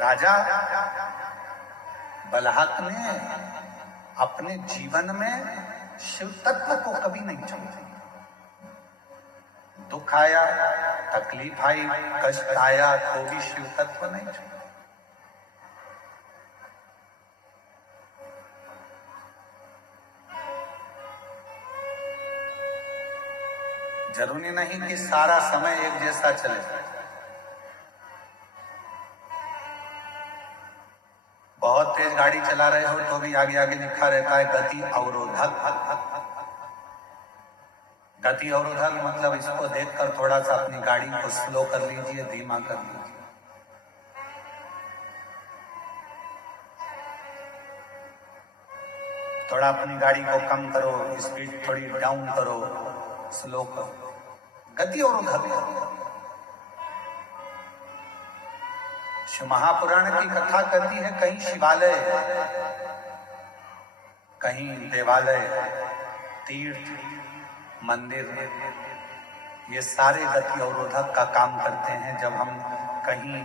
राजा बलहक ने अपने जीवन में शिव तत्व को कभी नहीं छोड़ा। दुख आया, तकलीफ आई, कष्ट आया, तो भी शिव तत्व नहीं छोड़ा। जरूरी नहीं कि सारा समय एक जैसा चले। बहुत तेज गाड़ी चला रहे हो तो भी आगे आगे लिखा रहता है गति अवरोधक। गति अवरोधक मतलब इसको देखकर थोड़ा सा अपनी गाड़ी को स्लो कर लीजिए, धीमा कर लीजिए। थोड़ा अपनी गाड़ी को कम करो, स्पीड थोड़ी डाउन करो, स्लो करो। गति अवरोधक। शिव महापुराण की कथा कहती है कहीं शिवालय, कहीं देवालय, तीर्थ, मंदिर, ये सारे गति अवरोधक का काम करते हैं। जब हम कहीं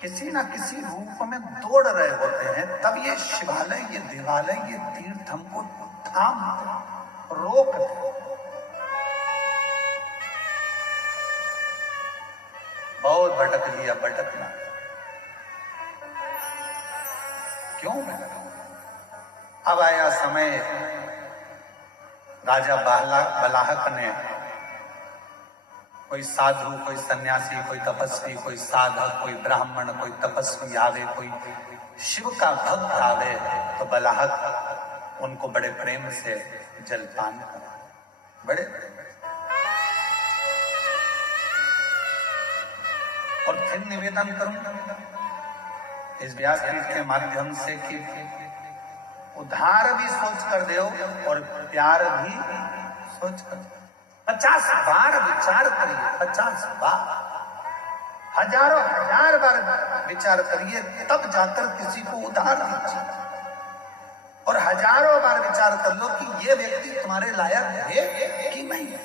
किसी ना किसी रूप में दौड़ रहे होते हैं तब ये शिवालय, ये देवालय, ये तीर्थ हमको थाम रोक दे। बहुत भटक लिया, भटकना क्यों? अब आया समय, राजा बलाहक ने कोई साधु, कोई सन्यासी, कोई तपस्वी, कोई साधक, कोई ब्राह्मण, कोई तपस्वी आवे, कोई शिव का भक्त आवे तो बलाहक उनको बड़े प्रेम से जलपान करा। बड़े और फिर निवेदन करूं इस व्यासपीठ के माध्यम से कि उधार भी सोच कर दो और प्यार भी सोच कर दो। 50 बार विचार करिए, 50 बार, हजारों हजार बार विचार करिए, तब जाकर किसी को उधार दीजिए। और हजारों बार विचार कर लो कि ये व्यक्ति तुम्हारे लायक है कि नहीं है।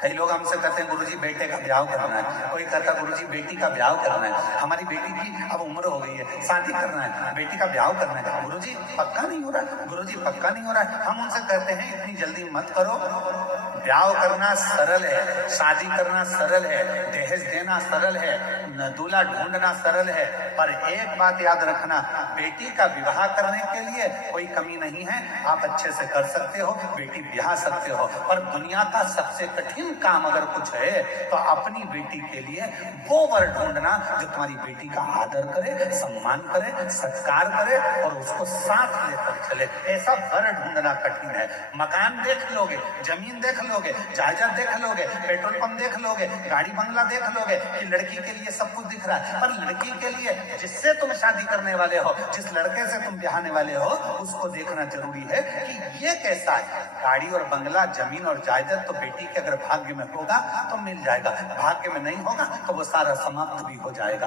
कई लोग हमसे कहते हैं गुरुजी बेटे का ब्याह करना है, कोई कहता है गुरुजी बेटी का ब्याह करना है, हमारी बेटी की अब उम्र हो गई है, शादी करना है, बेटी का ब्याह करना है, गुरुजी पक्का नहीं हो रहा है, गुरुजी पक्का नहीं हो रहा है। हम उनसे कहते हैं इतनी जल्दी मत करो। ब्याह करना सरल है, शादी करना सरल है, दहेज देना सरल है, दूल्हा ढूंढना सरल है, पर एक बात याद रखना, बेटी का विवाह करने के लिए कोई कमी नहीं है। आप अच्छे से कर सकते हो, बेटी ब्याह सकते हो, पर दुनिया का सबसे कठिन काम अगर कुछ है तो अपनी बेटी के लिए वो वर ढूंढना जो तुम्हारी बेटी का आदर करे, सम्मान करे, सत्कार करे और उसको साथ लेकर चले। ऐसा वर ढूंढना कठिन है। मकान देख लोगे, जमीन देख लोगे, जायदाद देख लोगे, पेट्रोल पंप देख लोगे, गाड़ी बंगला देख लोगे कि लड़की के लिए सब कुछ दिख रहा है, पर लड़की के लिए जिससे तुम शादी करने वाले हो, जिस लड़के से तुम ब्याहने वाले हो, उसको देखना जरूरी है कि ये कैसा है। गाड़ी और बंगला, जमीन और जायदाद तो बेटी के अगर भाग्य में होगा तो मिल जाएगा, भाग्य में नहीं होगा तो वो सारा समाप्त भी हो जाएगा।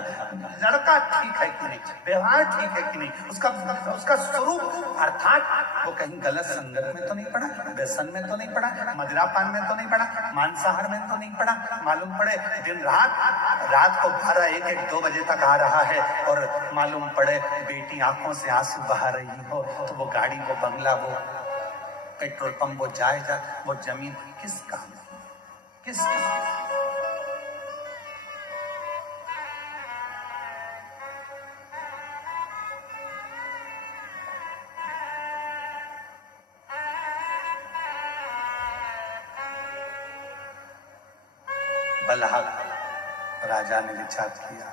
लड़का ठीक है कि नहीं, व्यवहार ठीक है कि नहीं, उसका स्वरूप अर्थात वो कहीं गलत संगत में तो नहीं पड़ा, व्यसन में तो नहीं पड़ा, मदिरापान में तो नहीं पड़ा, मांसाहार में तो नहीं पड़ा। मालूम पड़े दिन रात को 12, 1, 2 बजे तक आ रहा है और मालूम पड़े बेटी आंखों से आंसू बहा रही हो तो वो गाड़ी, वो बंगला, वो पेट्रोल पंप, वो जायदाद, वो जमीन किस काम, किस काम? बलहक राजा ने विचार किया,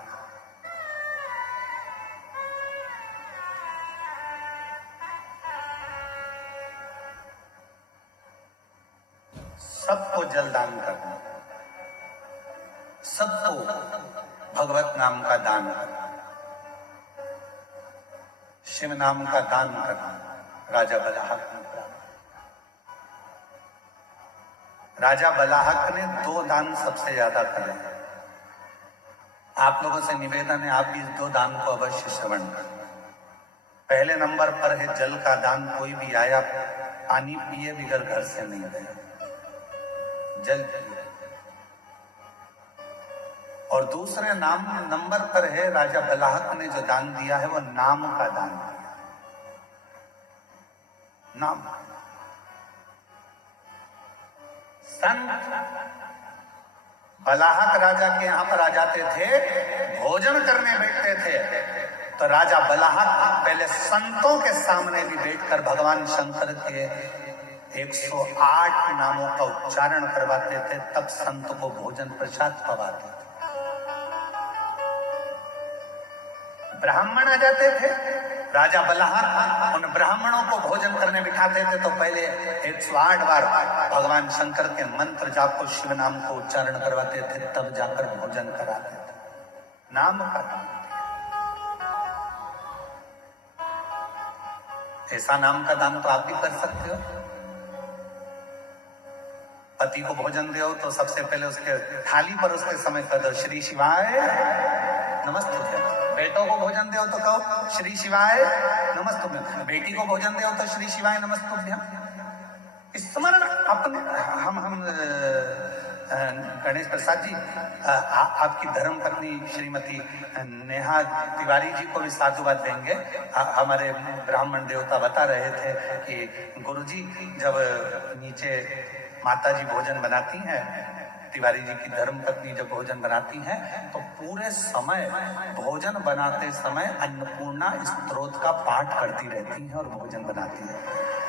सबको जलदान करना, सबको भगवत नाम का दान करना, शिव नाम का दान करना राजा बलहक ने करा। राजा बलहक ने 2 दान सबसे ज्यादा करे। आप लोगों से निवेदन है, आप इस 2 दान को अवश्य श्रवण करें। पहले नंबर पर है जल का दान। कोई भी आया पानी पिए बिगर घर से नहीं गया, जल पिए। और दूसरे नंबर पर है राजा बलाहक ने जो दान दिया है वो नाम का दान दिया। नाम। संत बलाहक राजा के यहां पर आ जाते थे, भोजन करने बैठते थे, तो राजा बलाहक पहले संतों के सामने भी बैठकर भगवान शंकर के 108 नामों का उच्चारण करवाते थे, तब संत को भोजन प्रसाद पवाते थे। ब्राह्मण आ जाते थे, राजा बलाहक उन ब्राह्मणों को भोजन करने बिठाते थे, तो पहले 108 बार भगवान शंकर के मंत्र जाप को, शिव नाम को उच्चारण करवाते थे, तब जाकर भोजन कराते थे। नाम का दान। ऐसा नाम का दान तो आप भी कर सकते हो। पति को भोजन दो तो सबसे पहले उसके थाली पर उसके समय कर दो श्री शिवाय नमस्तुभ्यं। बेटों को भोजन दो तो कहो श्री शिवाय नमस्तुभ्यं। बेटी को भोजन दो तो श्री शिवाय नमस्तुभ्यं। स्मरण अपने हम गणेश प्रसाद जी, आपकी धर्म पत्नी श्रीमती नेहा तिवारी जी को भी साधुवाद देंगे। हमारे ब्राह्मण देवता बता रहे थे कि गुरुजी जब नीचे माता जी भोजन बनाती हैं, तिवारी जी की धर्म पत्नी जब भोजन बनाती हैं, तो पूरे समय भोजन बनाते समय अन्नपूर्णा स्तोत्र का पाठ करती रहती हैं और भोजन बनाती है।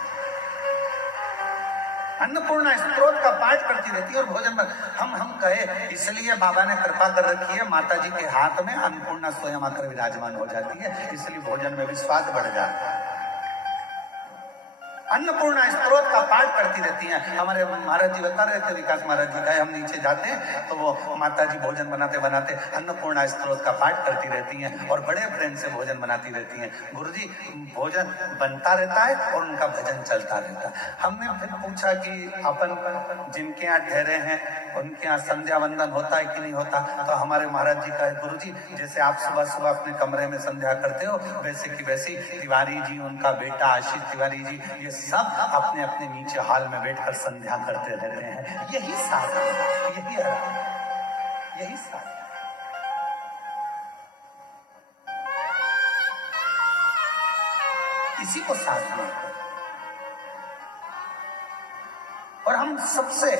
अन्नपूर्णा स्तोत्र का पाठ करती रहती है और भोजन हम कहे, इसलिए बाबा ने कृपा कर रखी है, माता जी के हाथ में अन्नपूर्णा स्वयं आकर विराजमान हो जाती है, इसलिए भोजन में भी स्वाद बढ़ जाता है। अन्नपूर्णा स्तोत्र का पाठ करती रहती हैं। हमारे महाराज जी बता रहे थे, विकास महाराज जी का, हम नीचे जाते हैं तो वो माता जी भोजन बनाते बनाते अन्नपूर्णा स्तोत्र का पाठ करती रहती हैं और बड़े प्रेम से भोजन बनाती रहती हैं। गुरुजी भोजन बनता रहता है और उनका भजन चलता रहता है। हमने फिर पूछा कि अपन जिनके यहाँ ठहरे हैं उनके यहाँ संध्या वंदन होता है कि नहीं होता, तो हमारे महाराज जी का, गुरुजी जैसे आप सुबह सुबह अपने कमरे में संध्या करते हो, वैसे की वैसी तिवारी जी, उनका बेटा आशीष तिवारी जी, ये सब अपने अपने नीचे हॉल में बैठकर संध्या करते रहते हैं। यही साधना, यही आराधना, यही साधना। इसी को साधना। और हम सबसे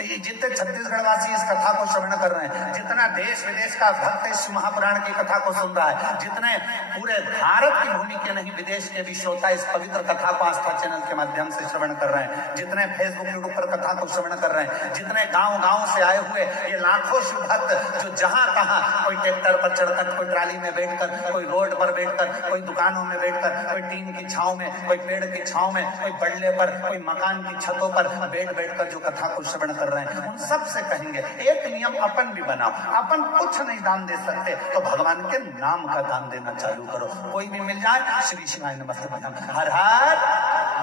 जितने छत्तीसगढ़ वासी इस कथा को श्रवण कर रहे हैं, जितना देश विदेश का भक्त इस महापुराण की कथा को सुन रहा है, जितने पूरे भारत की भूमि के नहीं विदेश के भी श्रोता इस पवित्र कथा को आस्था चैनल के माध्यम से श्रवण कर रहे हैं, जितने फेसबुक यूट्यूब पर कथा को श्रवण कर रहे हैं, जितने गांव से आए हुए ये लाखों शिव भक्त जो जहां तहां, कोई ट्रैक्टर पर चढ़कर, कोई ट्राली में बैठकर, कोई रोड पर बैठकर, कोई दुकानों में बैठकर, कोई टीन की छांव में, कोई पेड़ की छांव में, कोई बल्ले पर, कोई मकान की छतों पर बैठकर जो कथा को श्रवण कर रहे हैं, उन सब से कहेंगे एक नियम अपन भी बनाओ। अपन कुछ नहीं दान दे सकते तो भगवान के नाम का दान देना चालू करो। कोई भी मिल जाए श्री शिवाय नमस्तुभ्यं, हर हर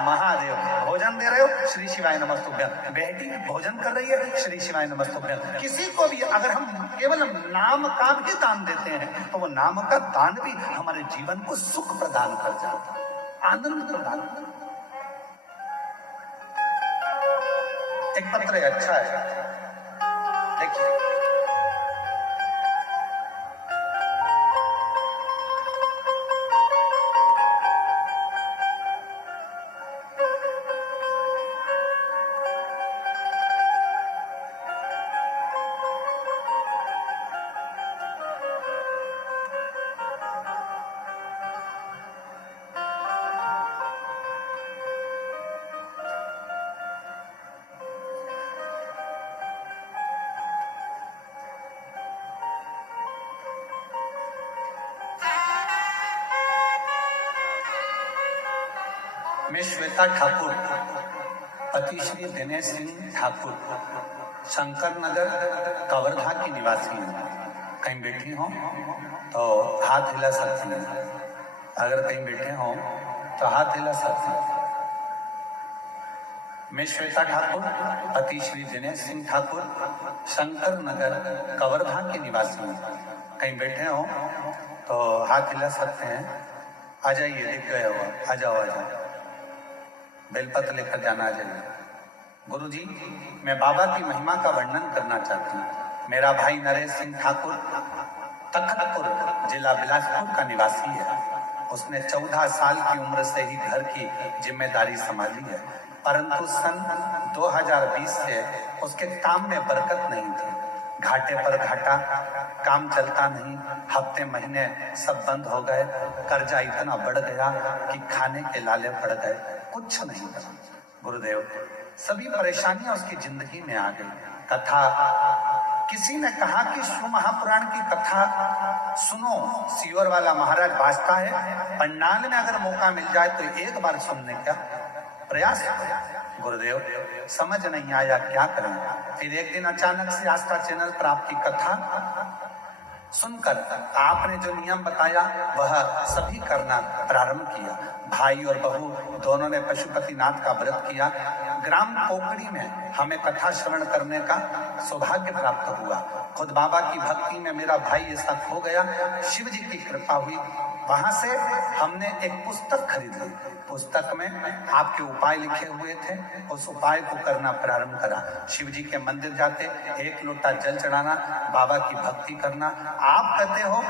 महादेव। भोजन दे रहे हो श्री शिवाय नमस्तुभ्यं, बेटी भोजन कर रही है श्री शिवाय नमस्तुभ्यं। किसी को भी अगर हम केवल नाम का भी दान देते हैं तो वो नाम का दान भी हमारे जीवन को सुख प्रदान कर जाता है, आनंद प्रदान करता है। एक पत्र है, अच्छा है, देखिए। मैं श्वेता ठाकुर, पति श्री दिनेश सिंह ठाकुर, शंकर नगर कवर्धा की निवासी हूँ। कहीं बैठी हो तो हाथ हिला सकती हैं, अगर कहीं बैठे हो तो हाथ हिला सकती हैं। मैं श्वेता ठाकुर, पति श्री दिनेश सिंह ठाकुर, शंकर नगर कवर्धा की निवासी हूँ। कहीं बैठे हो तो हाथ हिला सकते हैं। आ जाइए, दिख गए हो, आ जाओ आ जाओ, बेलपत्र लेकर जाना आ जाइए। गुरु जी, मैं बाबा की महिमा का वर्णन करना चाहती हूँ। मेरा भाई नरेश सिंह ठाकुर तखतपुर जिला बिलासपुर का निवासी है। उसने 14 साल की उम्र से ही घर की जिम्मेदारी संभाली है, परंतु सन 2020 से उसके काम में बरकत नहीं थी। घाटे पर घाटा, काम चलता नहीं, हफ्ते महीने सब बंद हो गए, कर्जा इतना बढ़ गया कि खाने के लाले पड़ गए, कुछ नहीं बचा। गुरुदेव, सभी परेशानियां उसकी जिंदगी में आ गई। कथा, किसी ने कहा कि शिव महापुराण की कथा सुनो, सीवर वाला महाराज बाजता है, पंडाल में अगर मौका मिल जाए तो एक बार सुनने का प्रयास करो। गुरुदेव, समझ नहीं आया क्या करें। फिर एक दिन अचानक से आस्था चैनल पर आपकी कथा सुनकर आपने जो नियम बताया वह सभी करना प्रारंभ किया। भाई और बहू दोनों ने पशुपतिनाथ का व्रत किया। ग्राम पोकड़ी में हमें कथा श्रवण करने का सौभाग्य प्राप्त हुआ। खुद बाबा की भक्ति में मेरा भाई ऐसा खो गया, शिव जी की कृपा हुई। वहां से हमने एक पुस्तक खरीद ली। पुस्तक में आपके उपाय लिखे हुए थे, उस उपाय को करना प्रारंभ करा। शिव जी के मंदिर जाते, एक लोटा जल चढ़ाना, बाबा की भक्ति करना। आप कहते हो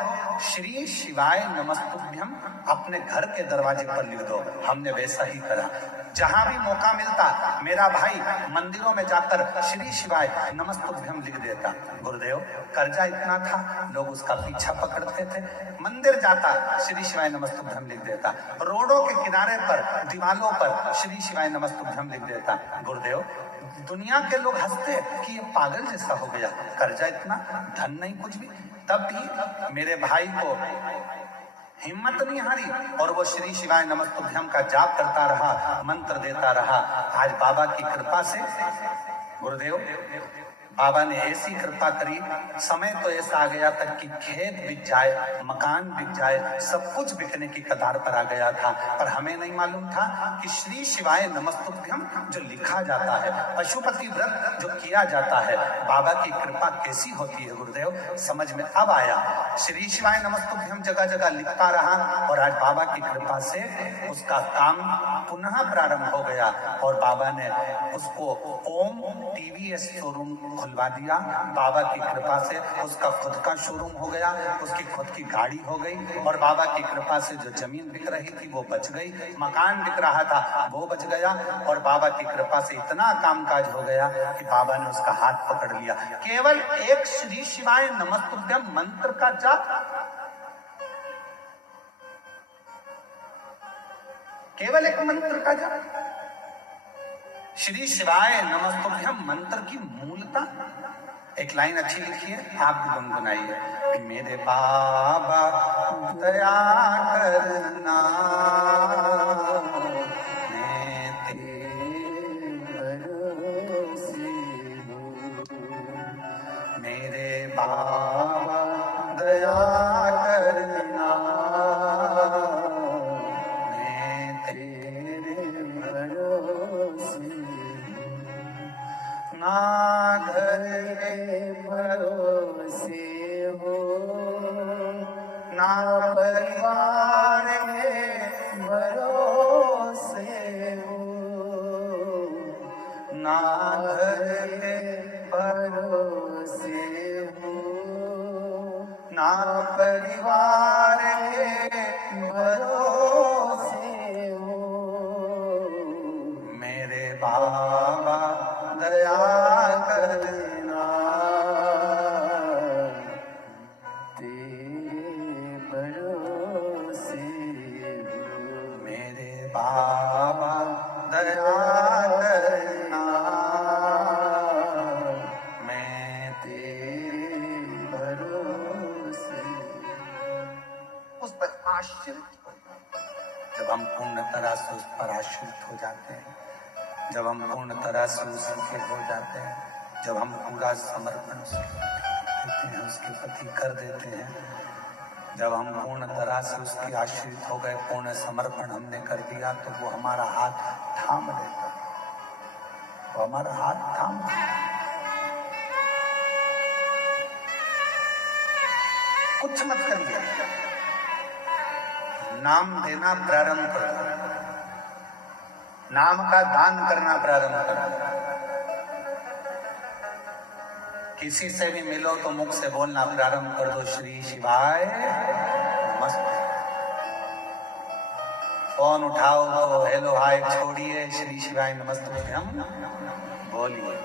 श्री शिवाय नमस्तुभ्यम अपने घर के दरवाजे पर लिख दो, हमने वैसा ही करा। जहां भी मौका मिलता मेरा भाई मंदिरों में जाकर श्री शिवाय नमस्तुभ्यम लिख देता। गुरुदेव, कर्जा इतना था, लोग उसका पीछा पकड़ते थे। मंदिर जाता, श्री शिवाय नमस्तुभ्यम लिख देता। रोडों के किनारे पर, दीवालों पर श्री शिवाय नमस्तुभ्यम लिख देता। गुरुदेव, दुनिया के लोग हंसते कि ये पागल जैसा हो गया, कर्जा इतना, धन नहीं कुछ भी। तब भी मेरे भाई को हिम्मत नहीं हारी और वो श्री शिवाय नमस्तुभ्यम का जाप करता रहा, मंत्र देता रहा। आज बाबा की कृपा से गुरुदेव, बाबा ने ऐसी कृपा करी, समय तो ऐसा आ गया तक कि खेत बिक जाए, मकान बिक जाए, सब कुछ बिकने की कतार पर आ गया था। पर हमें नहीं मालूम था कि श्री शिवाय नमस्तुभ्यम जो लिखा जाता है, पशुपति व्रत जो किया जाता है, बाबा की कृपा कैसी होती है। गुरुदेव, समझ में अब आया। श्री शिवाय नमस्तुभ्यम जगह जगह लिखता रहा और आज बाबा की कृपा से उसका काम पुनः प्रारंभ हो गया और बाबा ने उसको ओम टीवीएस शोरूम खुलवा दिया। बाबा की कृपा से उसका खुद का शोरूम हो गया, उसकी खुद की गाड़ी हो गई और बाबा की कृपा से जो जमीन बिक रही थी वो बच गई, मकान बिक रहा था वो बच गया और बाबा की कृपा से इतना कामकाज हो गया कि बाबा ने उसका हाथ पकड़ लिया। केवल एक श्री शिवाय नमस्तुभ्यम मंत्र का जाप, केवल एक मंत्र का जाप, श्री शिवाय नमस्तुभ्यम मंत्र की मूलता। एक लाइन अच्छी लिखी है, आप भी गुनगुनाइए। मेरे बाबा दया करना, मैं तेरे भरोसे हूँ। मेरे बाबा दया करना, मैं तेरे भरोसे, ना घर के भरोसे हो, ना परिवार के भरोसे हो, ना घर के भरोसे हो, ना परिवार के भरोसे हो। मेरे बाबा दया करना, तेरे भरोसे हूँ। मेरे बाबा दया करना, मैं तेरे भरोसे। उस पर आश्रित, जब हम पूर्ण तरह से उस पर आश्रित हो जाते हैं, जब हम पूर्ण तरह से उसके हो जाते हैं, जब हम पूरा समर्पण देते हैं, उसके प्रति कर देते हैं, जब हम पूर्ण तरह से उसके आश्रित हो गए, पूर्ण समर्पण हमने कर दिया, तो वो हमारा हाथ थाम लेता है, वो हमारा हाथ थाम लेता है। कुछ मत करिए, नाम देना प्रारंभ कर दो, नाम का दान करना प्रारंभ कर दो। किसी से भी मिलो तो मुख से बोलना प्रारंभ कर दो, श्री शिवाय नमस्ते। फोन उठाओ तो हेलो हाय छोड़िए, श्री शिवाय नमस्ते हम बोलिए।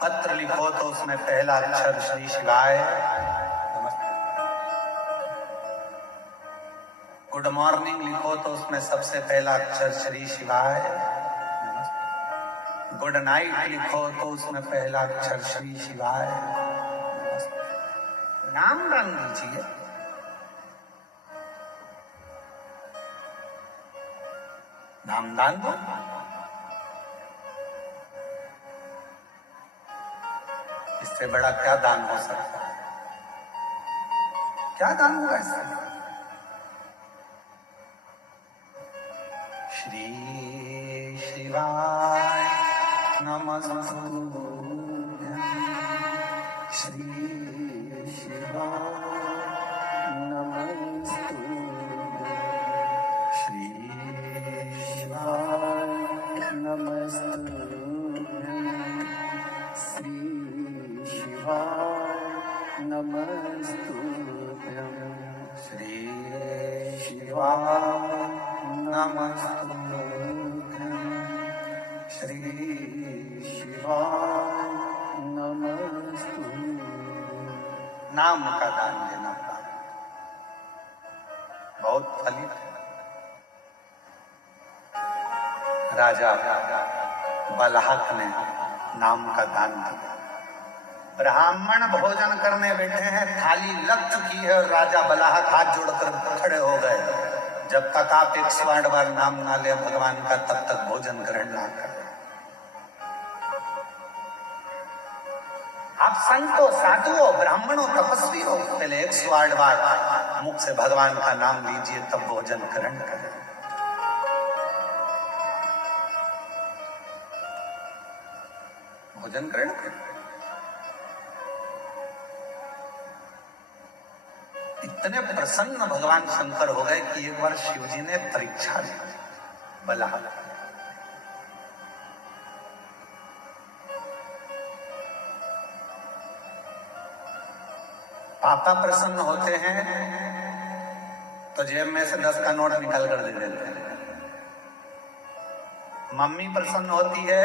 पत्र लिखो तो उसमें पहला अक्षर श्री शिवाय नमस्ते। गुड मॉर्निंग लिखो तो उसमें सबसे पहला अक्षर श्री शिवाय नमस्ते। गुड नाइट लिखो तो उसमें पहला अक्षर श्री शिवाय नमस्ते। नाम दान दीजिए, नाम दान दो। इससे बड़ा क्या दान हो सकता है? क्या दान होगा इससे? श्री शिवाय नमस्तुभ्यं, श्री शिवाय नमस्तुभ्यं, श्री शिवाय नमस्तुभ्यं, श्री शिवाय नमस्तुभ्यं, श्री शिवाय नमस्तुभ्यं, श्री शिवाय नमस्तुभ्यं। नाम का दान देना बहुत फलित है। राजा बलहक ने नाम का दान दिया। ब्राह्मण भोजन करने बैठे हैं, थाली लग चुकी है और राजा बलहक हाथ जोड़कर खड़े हो गए। जब तक आप 108 बार नाम ना ले भगवान का, तब तक भोजन ग्रहण ना करें। आप संत हो, साधु हो, ब्राह्मण हो, तपस्वी हो, पहले 108 बार मुख से भगवान का नाम लीजिए, तब भोजन ग्रहण करें। भोजन ग्रहण करें। इतने प्रसन्न भगवान शंकर हो गए कि एक बार शिव जी ने परीक्षा ली बलहक। पापा प्रसन्न होते हैं तो जेब में से 10 का नोट निकाल कर दे देते हैं। मम्मी प्रसन्न होती है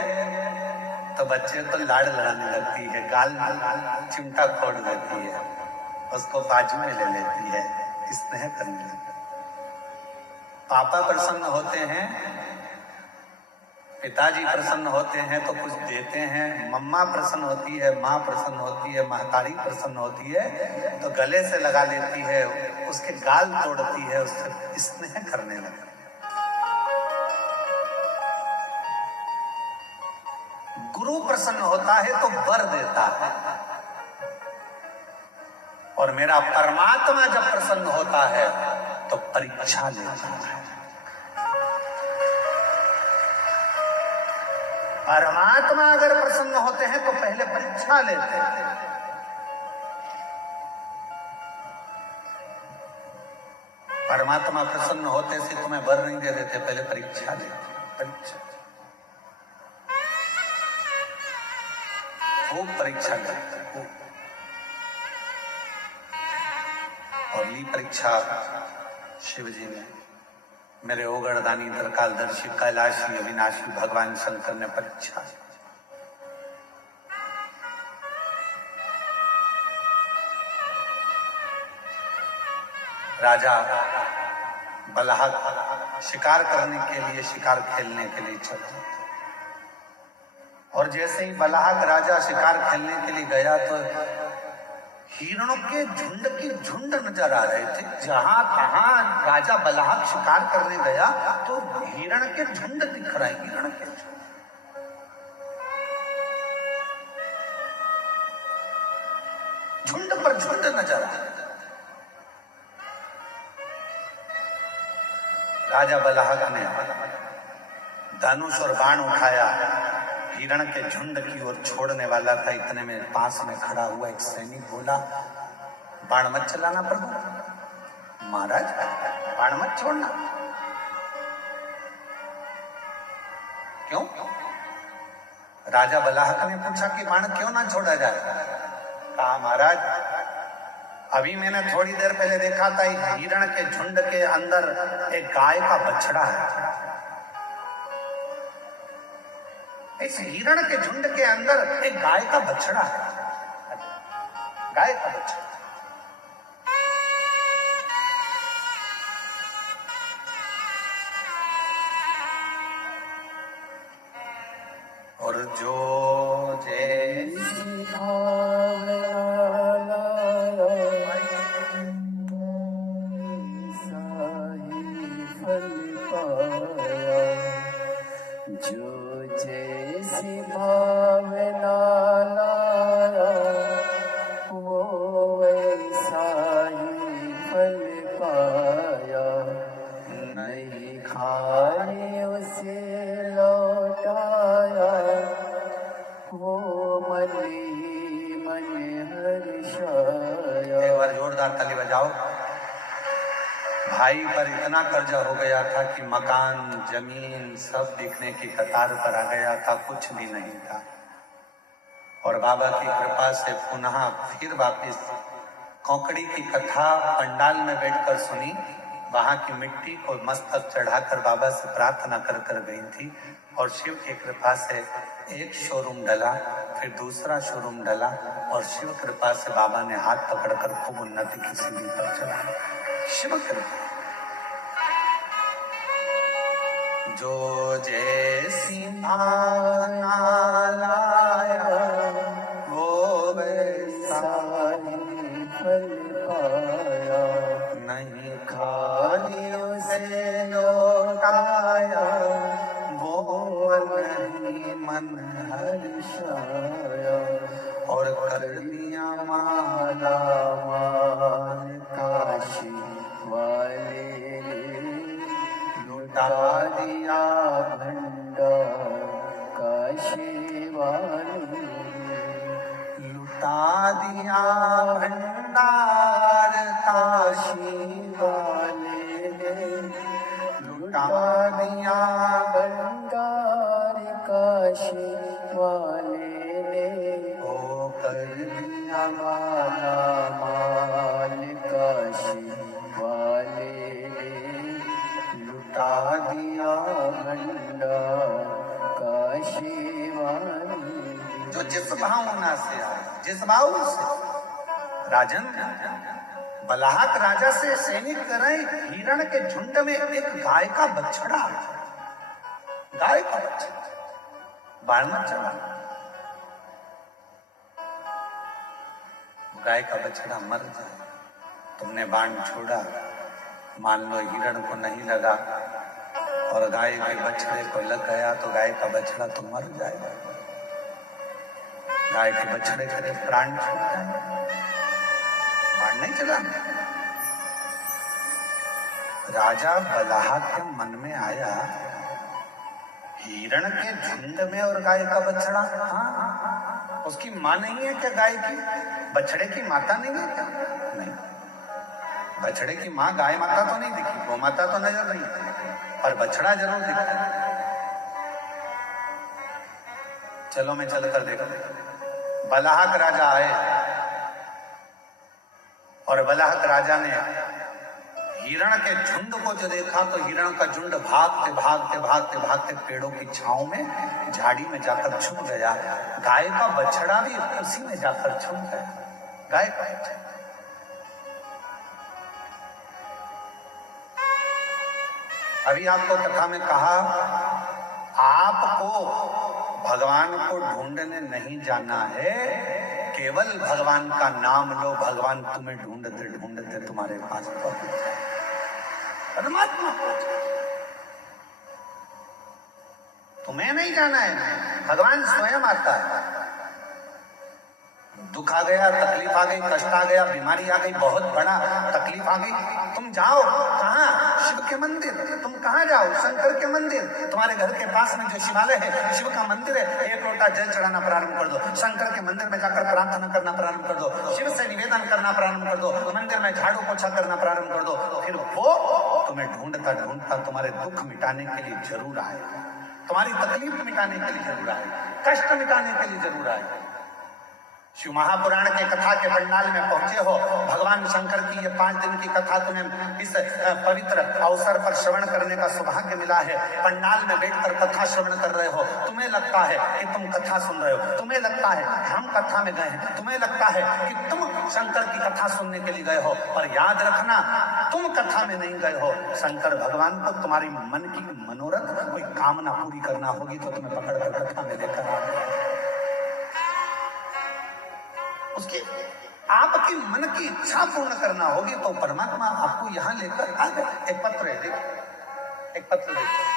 तो बच्चे को लाड़ लड़ाने लगती है, गाल चिमटा खोड़ देती है, उसको बाजू में ले लेती है, स्नेह करने लगती है। पापा प्रसन्न होते हैं, पिताजी प्रसन्न होते हैं तो कुछ देते हैं। मम्मा प्रसन्न होती है, माँ प्रसन्न होती है, महतारी प्रसन्न होती है तो गले से लगा लेती है, उसके गाल तोड़ती है, उससे स्नेह करने लगती है। गुरु प्रसन्न होता है तो वर देता है, और मेरा परमात्मा जब प्रसन्न होता है तो परीक्षा लेता है। परमात्मा अगर प्रसन्न होते हैं तो पहले परीक्षा लेते हैं। परमात्मा प्रसन्न होते से तुम्हें वर नहीं दे देते, पहले परीक्षा लेते। परीक्षा, खूब परीक्षा लेते, खूब। और ली परीक्षा शिव जी ने, मेरे ओगड़दानी दरकालदर्शी कैलाशी अविनाशी भगवान शंकर ने परीक्षा। राजा बलहक शिकार करने के लिए, शिकार खेलने के लिए चला, और जैसे ही बलहक राजा शिकार खेलने के लिए गया तो हिरणों के झुंड की झुंड नजर आ रहे थे। जहां कहां राजा बलहक शिकार करने गया तो हिरण के झुंड दिख रहे, हिरण के झुंड पर झुंड नजर आ रहे। राजा बलहक ने धनुष और बाण उठाया, हिरण के झुंड की ओर छोड़ने वाला था, इतने में पास में खड़ा हुआ एक सैनिक बोला, बाण मत चलाना प्रभु। महाराज बाण मत छोड़ना। क्यों? राजा बलाहक ने पूछा कि बाण क्यों ना छोड़ा जाए? कहा महाराज, अभी मैंने थोड़ी देर पहले देखा था हिरण के झुंड के अंदर एक गाय का बछड़ा है। इस हिरण के झुंड के अंदर एक गाय का बछड़ा है। गाय का बछड़ा। और जो जैसी जो जैसी भावना लाया वो वैसा ही फल पाया। नहीं खाए उसे लौटाया वो मन ही मन हर्षाया। एक बार जोरदार ताली बजाओ। भाई पर इतना कर्जा हो गया था कि मकान जमीन सब बिकने की कतार पर आ गया था, कुछ भी नहीं था। और बाबा की कृपा से पुनः फिर वापिस कौकड़ी की कथा पंडाल में बैठकर सुनी। वहां की मिट्टी को मस्तक चढ़ाकर बाबा से प्रार्थना कर कर गई थी। और शिव की कृपा से एक शोरूम डला, फिर दूसरा शोरूम डला, और शिव कृपा से बाबा ने हाथ पकड़कर खूब उन्नति की सीढ़ी पर चढ़ाया। शिव कृपा। जो जैसी भावना लाया वो वैसा ही फल पाया। नहीं खाली उसे लौटाया वो मन ही मन हर्षाया। और कर दिया माला माल काशी वाले लुटा दिया भंडार काशी वाले। लुटा दिया भंडार काशी वाले ने, लुटा दिया भंडार काशी वाले ने। ओ कर दिया माला माल काशी वाले ने लुटा दिया भंडार काशी वाले। जो जिस भावना से आए, जिस भाव से। राजन बलाहक राजा से सैनिक करे हिरण के झुंड में एक गाय का बछड़ा। गाय का बछड़ा बाण मत चला। गाय का बछड़ा मर जाए। तुमने बाण छोड़ा, मान लो हिरण को नहीं लगा और गाय के बछड़े को लग गया तो गाय का बछड़ा तो मर जाएगा। गाय के बछड़े के प्राण छूट जाएंगे। बाण नहीं चलाना। राजा बलाहक के मन में आया, हिरण के झुंड में और गाय का बछड़ा। हाँ, उसकी मां नहीं है क्या गाय की? बछड़े की माता नहीं है क्या? नहीं, बछड़े की मां गाय माता तो नहीं दिखी, गौ माता तो नजर नहीं, पर बछड़ा जरूर दिखा। चलो मैं चलकर देखा। बलाहक राजा आए और बलाहक राजा ने हिरण के झुंड को जो देखा तो हिरण का झुंड भागते भागते भागते भागते पेड़ों की छांव में झाड़ी में जाकर छुप गया। गाय का बछड़ा भी उसी में जाकर छुप गया। गाय का बछड़ा। अभी आपको कथा में कहा, आपको भगवान को ढूंढने नहीं जाना है, केवल भगवान का नाम लो, भगवान तुम्हें ढूंढते ढूंढते तुम्हारे पास पहुंच जाए। परमात्मा तुम्हें नहीं जाना है, भगवान स्वयं आता है। दुख आ गया, तकलीफ आ गई, कष्ट आ गया, बीमारी आ गई, बहुत बड़ा तकलीफ आ गई, तुम जाओ कहाँ? शिव के मंदिर। तुम कहाँ जाओ? शंकर के मंदिर। तुम्हारे घर के पास में जो शिवालय है, शिव का मंदिर है, एक लोटा जल चढ़ाना प्रारंभ कर दो। शंकर के मंदिर में जाकर प्रार्थना करना प्रारंभ कर दो, शिव से निवेदन करना प्रारंभ कर दो, मंदिर में झाड़ू पोछा करना प्रारंभ कर दो। फिर वो तुम्हें ढूंढता ढूंढता तुम्हारे दुख मिटाने के लिए जरूर आएगा, तुम्हारी तकलीफ मिटाने के लिए जरूर आएगा, कष्ट मिटाने के लिए जरूर आएगा। शिव महापुराण के कथा के पंडाल में पहुंचे हो, भगवान शंकर की ये 5 दिन की कथा तुम्हें इस पवित्र अवसर पर श्रवण करने का सौभाग्य मिला है। पंडाल में बैठकर कथा श्रवण कर रहे हो, तुम्हें लगता है कि तुम कथा सुन रहे हो, तुम्हें लगता है हम कथा में गए हैं, तुम्हें लगता है कि तुम शंकर की कथा सुनने के लिए गए हो, पर याद रखना तुम कथा में नहीं गए हो। शंकर भगवान को तुम्हारी मन की मनोरथ, कोई कामना पूरी करना होगी तो तुम्हें पकड़कर कथा में लेकर उसकी आपकी मन की इच्छा पूर्ण करना होगी तो परमात्मा आपको यहां लेकर आ गए। एक पत्र है, देखो एक पत्र देखो।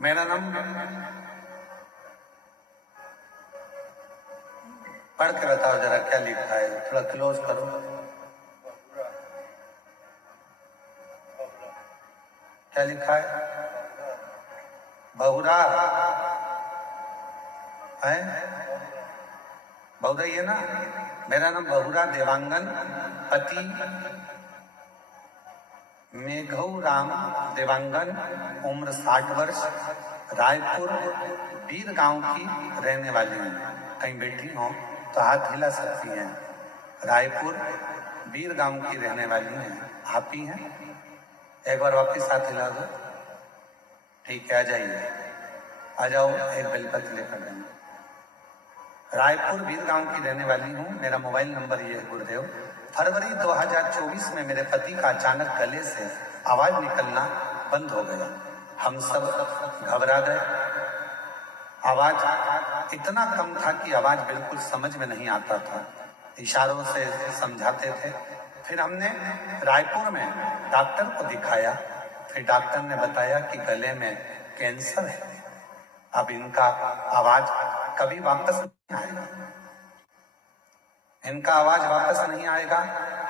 मेरा नाम पढ़ के बताओ जरा क्या लिखा है, थोड़ा क्लोज करो। क्या लिखा है? बहुरा है, बहुरा ये ना। मेरा नाम बहुरा देवांगन, पति मेघऊ राम देवांगन, उम्र 60 वर्ष, रायपुर बीर गांव की रहने वाली हूँ। कहीं बैठी हो तो हाथ हिला सकती हैं। रायपुर बीर गांव की रहने वाली हैं। आप ही हैं? एक बार वापिस हाथ हिला दो। ठीक है, आ जाइए, आ जाओ, एक बेलपत्र लेकर देंगे। रायपुर बीर गांव की रहने वाली हूँ। मेरा मोबाइल नंबर ये है गुरुदेव। फरवरी 2024 में मेरे पति का अचानक गले से आवाज निकलना बंद हो गया। हम सब घबरा गए। आवाज इतना कम था कि आवाज बिल्कुल समझ में नहीं आता था, इशारों से समझाते थे। फिर हमने रायपुर में डॉक्टर को दिखाया। फिर डॉक्टर ने बताया कि गले में कैंसर है, अब इनका आवाज कभी वापस नहीं आएगा, इनका आवाज वापस नहीं आएगा।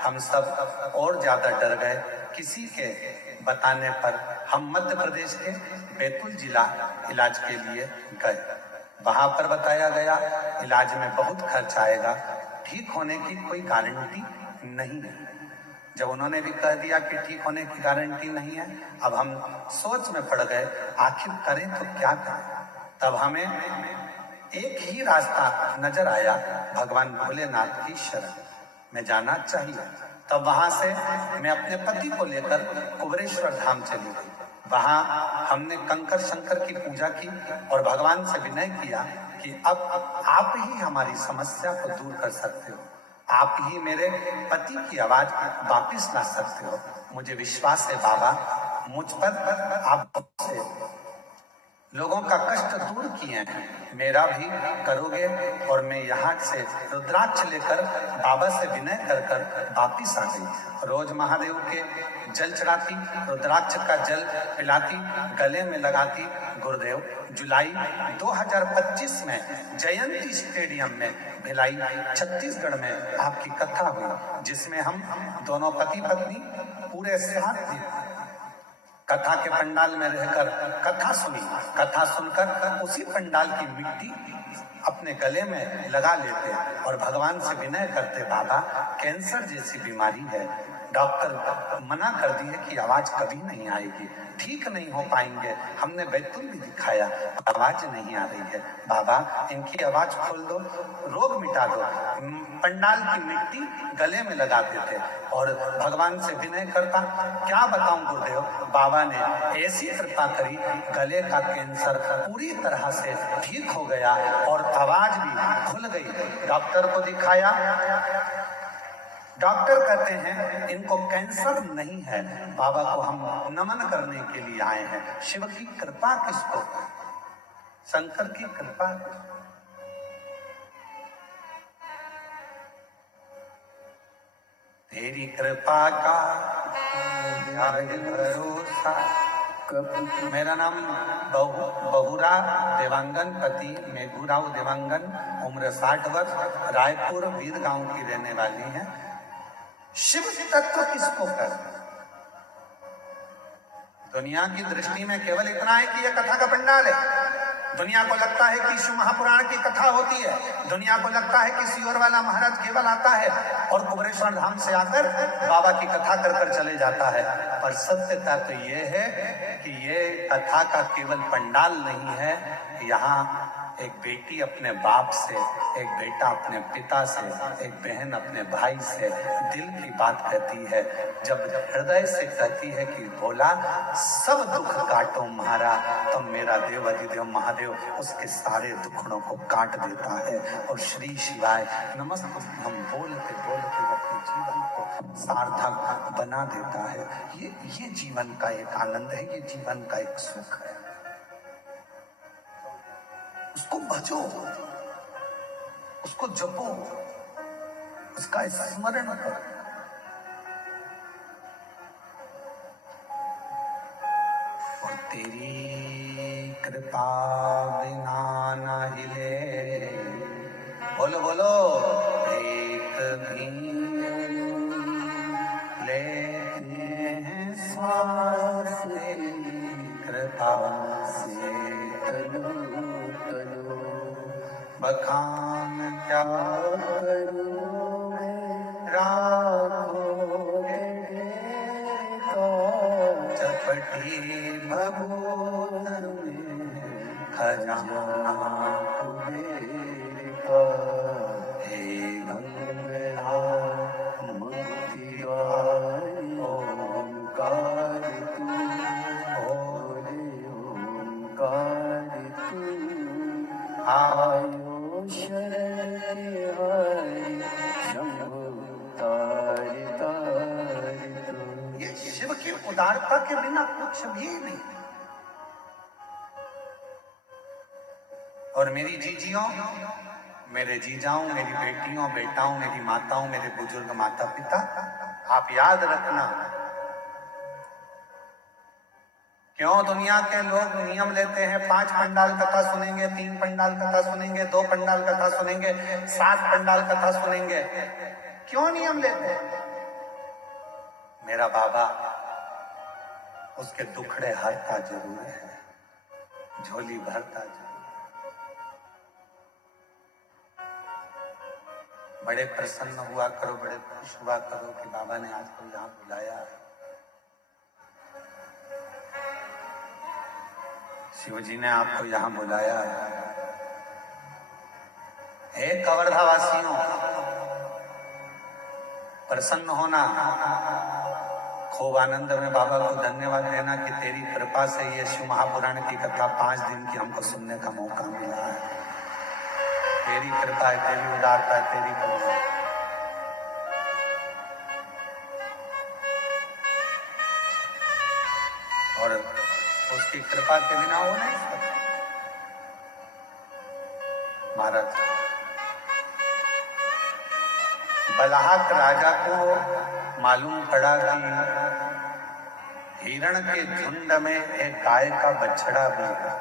हम सब और ज्यादा डर गए। किसी के बताने पर हम मध्य प्रदेश के बैतूल जिला इलाज के लिए गए। वहां पर बताया गया इलाज में बहुत खर्च आएगा, ठीक होने की कोई गारंटी नहीं है। जब उन्होंने भी कह दिया कि ठीक होने की गारंटी नहीं है, अब हम सोच में पड़ गए, आखिर करें तो क्या करें। तब हमें एक ही रास्ता नजर आया, भगवान भोलेनाथ की शरण में जाना चाहिए। तब वहां से मैं अपने पति को लेकर कुबरेश्वर धाम चली गई। वहां हमने कंकर शंकर की पूजा की और भगवान से विनय किया कि अब आप ही हमारी समस्या को दूर कर सकते हो, आप ही मेरे पति की आवाज वापिस ला सकते हो। मुझे विश्वास है बाबा, मुझ पर आप से लोगों का कष्ट दूर किए हैं, मेरा भी करोगे। और मैं यहाँ से रुद्राक्ष लेकर बाबा से विनय कर कर वापिस आ गई। रोज महादेव के जल चढ़ाती, रुद्राक्ष का जल पिलाती, गले में लगाती। गुरुदेव जुलाई 2025 में जयंती स्टेडियम में भिलाई छत्तीसगढ़ में आपकी कथा हुई, जिसमें हम दोनों पति पत्नी पूरे 7 दिन कथा के पंडाल में रहकर कथा सुनी। कथा सुनकर उसी पंडाल की मिट्टी अपने गले में लगा लेते और भगवान से विनय करते, बाबा कैंसर जैसी बीमारी है, डॉक्टर मना कर दिए कि आवाज कभी नहीं आएगी, ठीक नहीं हो पाएंगे। हमने बैतूल भी दिखाया, आवाज नहीं आ रही है। बाबा इनकी आवाज खोल दो, रोग मिटा दो। पंडाल की मिट्टी गले में लगाते थे और भगवान से विनय करता। क्या बताऊं गुरुदेव, बाबा ने ऐसी कृपा करी, गले का कैंसर पूरी तरह से ठीक हो गया। और आवाज भी खुल गई। डॉक्टर को दिखाया, डॉक्टर कहते हैं इनको कैंसर नहीं है, बाबा को हम नमन करने के लिए आए हैं। शिव की कृपा किसको, शंकर की कृपा। तेरी कृपा का भरोसा। मेरा नाम बहुरा देवांगन, पति मेघूराव देवांगन, उम्र 60 वर्ष, रायपुर वीर गांव की रहने वाली है। शिव तत्व किसको कर, दुनिया की दृष्टि में केवल इतना है कि यह कथा का पंडाल है। दुनिया को लगता है कि शिव महापुराण की कथा होती है, दुनिया को लगता है कि सियोर वाला महाराज केवल आता है और कुबरेश्वर धाम से आकर बाबा की कथा कर कर चले जाता है। पर सत्यता तो ये है कि ये कथा का केवल पंडाल नहीं है, यहाँ एक बेटी अपने बाप से, एक बेटा अपने पिता से, एक बहन अपने भाई से दिल की बात कहती है। जब हृदय से कहती है कि बोला सब दुख काटो महारा, तब मेरा देव अधिदेव महादेव उसके सारे दुखड़ों को काट देता है और श्री शिवाय नमस्ते हम बोलते बोलते अपने जीवन को सार्थक बना देता है। ये जीवन का एक आनंद है, ये जीवन का एक सुख है। उसको भजो, उसको जपो, उसका स्मरण करो। और तेरी कृपा बिना न हिले, बोलो बोलो, एक भी लेते हैं श्वास, कृपा से बखान क्या करूं राखोगे चपटी भगोन में खजाना कुबेर का, हे गंगा मुक्ति द्वार ओंकार तू, ओंकार तू आयो शरण हरि शंभु तार तार तू। ये शिव की उदारता के बिना कुछ भी नहीं। और मेरी जीजियों, मेरे जीजाओं, मेरी बेटियों बेटाओं, मेरी माताओं, मेरे बुजुर्ग माता पिता, आप याद रखना, क्यों दुनिया के लोग नियम लेते हैं 5 पंडाल कथा सुनेंगे, 3 पंडाल कथा सुनेंगे, 2 पंडाल कथा सुनेंगे, 7 पंडाल कथा सुनेंगे, क्यों नियम लेते हैं? मेरा बाबा उसके दुखड़े हरता जरूर है, झोली भरता जरूर। बड़े प्रसन्न हुआ करो, बड़े खुश हुआ करो कि बाबा ने आज को यहाँ बुलाया है। शिवजी ने आपको यहाँ बुलाया है। हे कवर्धा वासियों, प्रसन्न होना, खूब आनंद में बाबा को धन्यवाद देना कि तेरी कृपा से ये शिव महापुराण की कथा 5 दिन की हमको सुनने का मौका मिला है। तेरी कृपा है, तेरी उदारता है, तेरी करुणा। और उसकी कृपा के बिना हो नहीं सकता। महाराज बलाहक राजा को मालूम पड़ा कि हिरण के झुंड में एक गाय का बछड़ा भी है।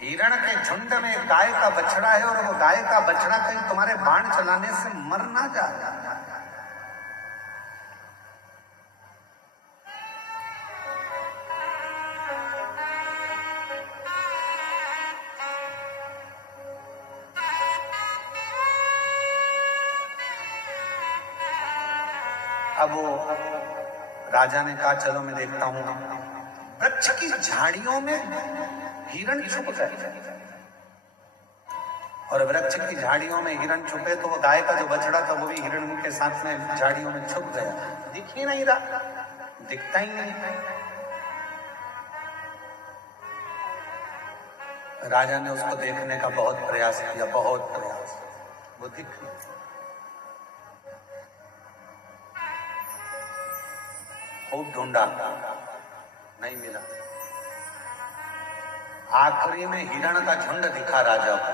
हिरण के झुंड में एक गाय का बछड़ा है और वो गाय का बछड़ा कहीं तुम्हारे बाण चलाने से मर ना जाए। अब वो राजा ने कहा चलो मैं देखता हूं। वृक्ष की झाड़ियों में हिरण छुप गए और वृक्ष की झाड़ियों में हिरण छुपे तो वो गाय का जो बछड़ा था वो भी हिरण के साथ में झाड़ियों में छुप गया। दिख ही नहीं रहा, दिखता ही नहीं। राजा ने उसको देखने का बहुत प्रयास किया, बहुत प्रयास, वो दिख खूब ढूंढा, नहीं मिला। आखिरी में हिरण का झुंड दिखा राजा को,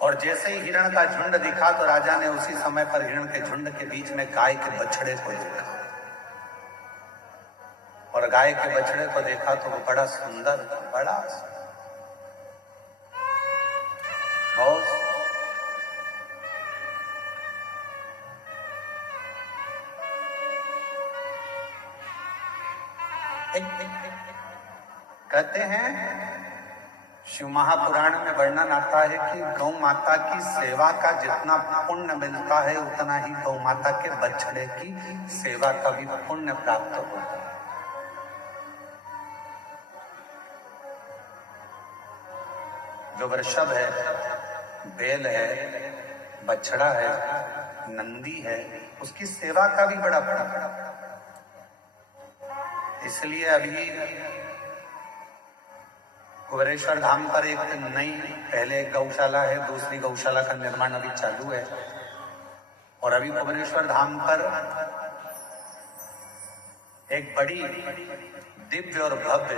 और जैसे ही हिरण का झुंड दिखा तो राजा ने उसी समय पर हिरण के झुंड के बीच में गाय के बछड़े को देखा, और गाय के बछड़े को देखा तो वो बड़ा सुंदर था, बड़ा बहुत। कहते हैं शिव महापुराण में वर्णन आता है कि गौ माता की सेवा का जितना पुण्य मिलता है उतना ही गौ माता के बछड़े की सेवा का भी पुण्य प्राप्त होता है। जो वृषभ है, बैल है, बछड़ा है, नंदी है, उसकी सेवा का भी बड़ा बड़ा। इसलिए अभी कुबेरेश्वर धाम पर एक नई, पहले एक गौशाला है, दूसरी गौशाला का निर्माण अभी चालू है, और अभी कुबेरेश्वर धाम पर एक बड़ी दिव्य और भव्य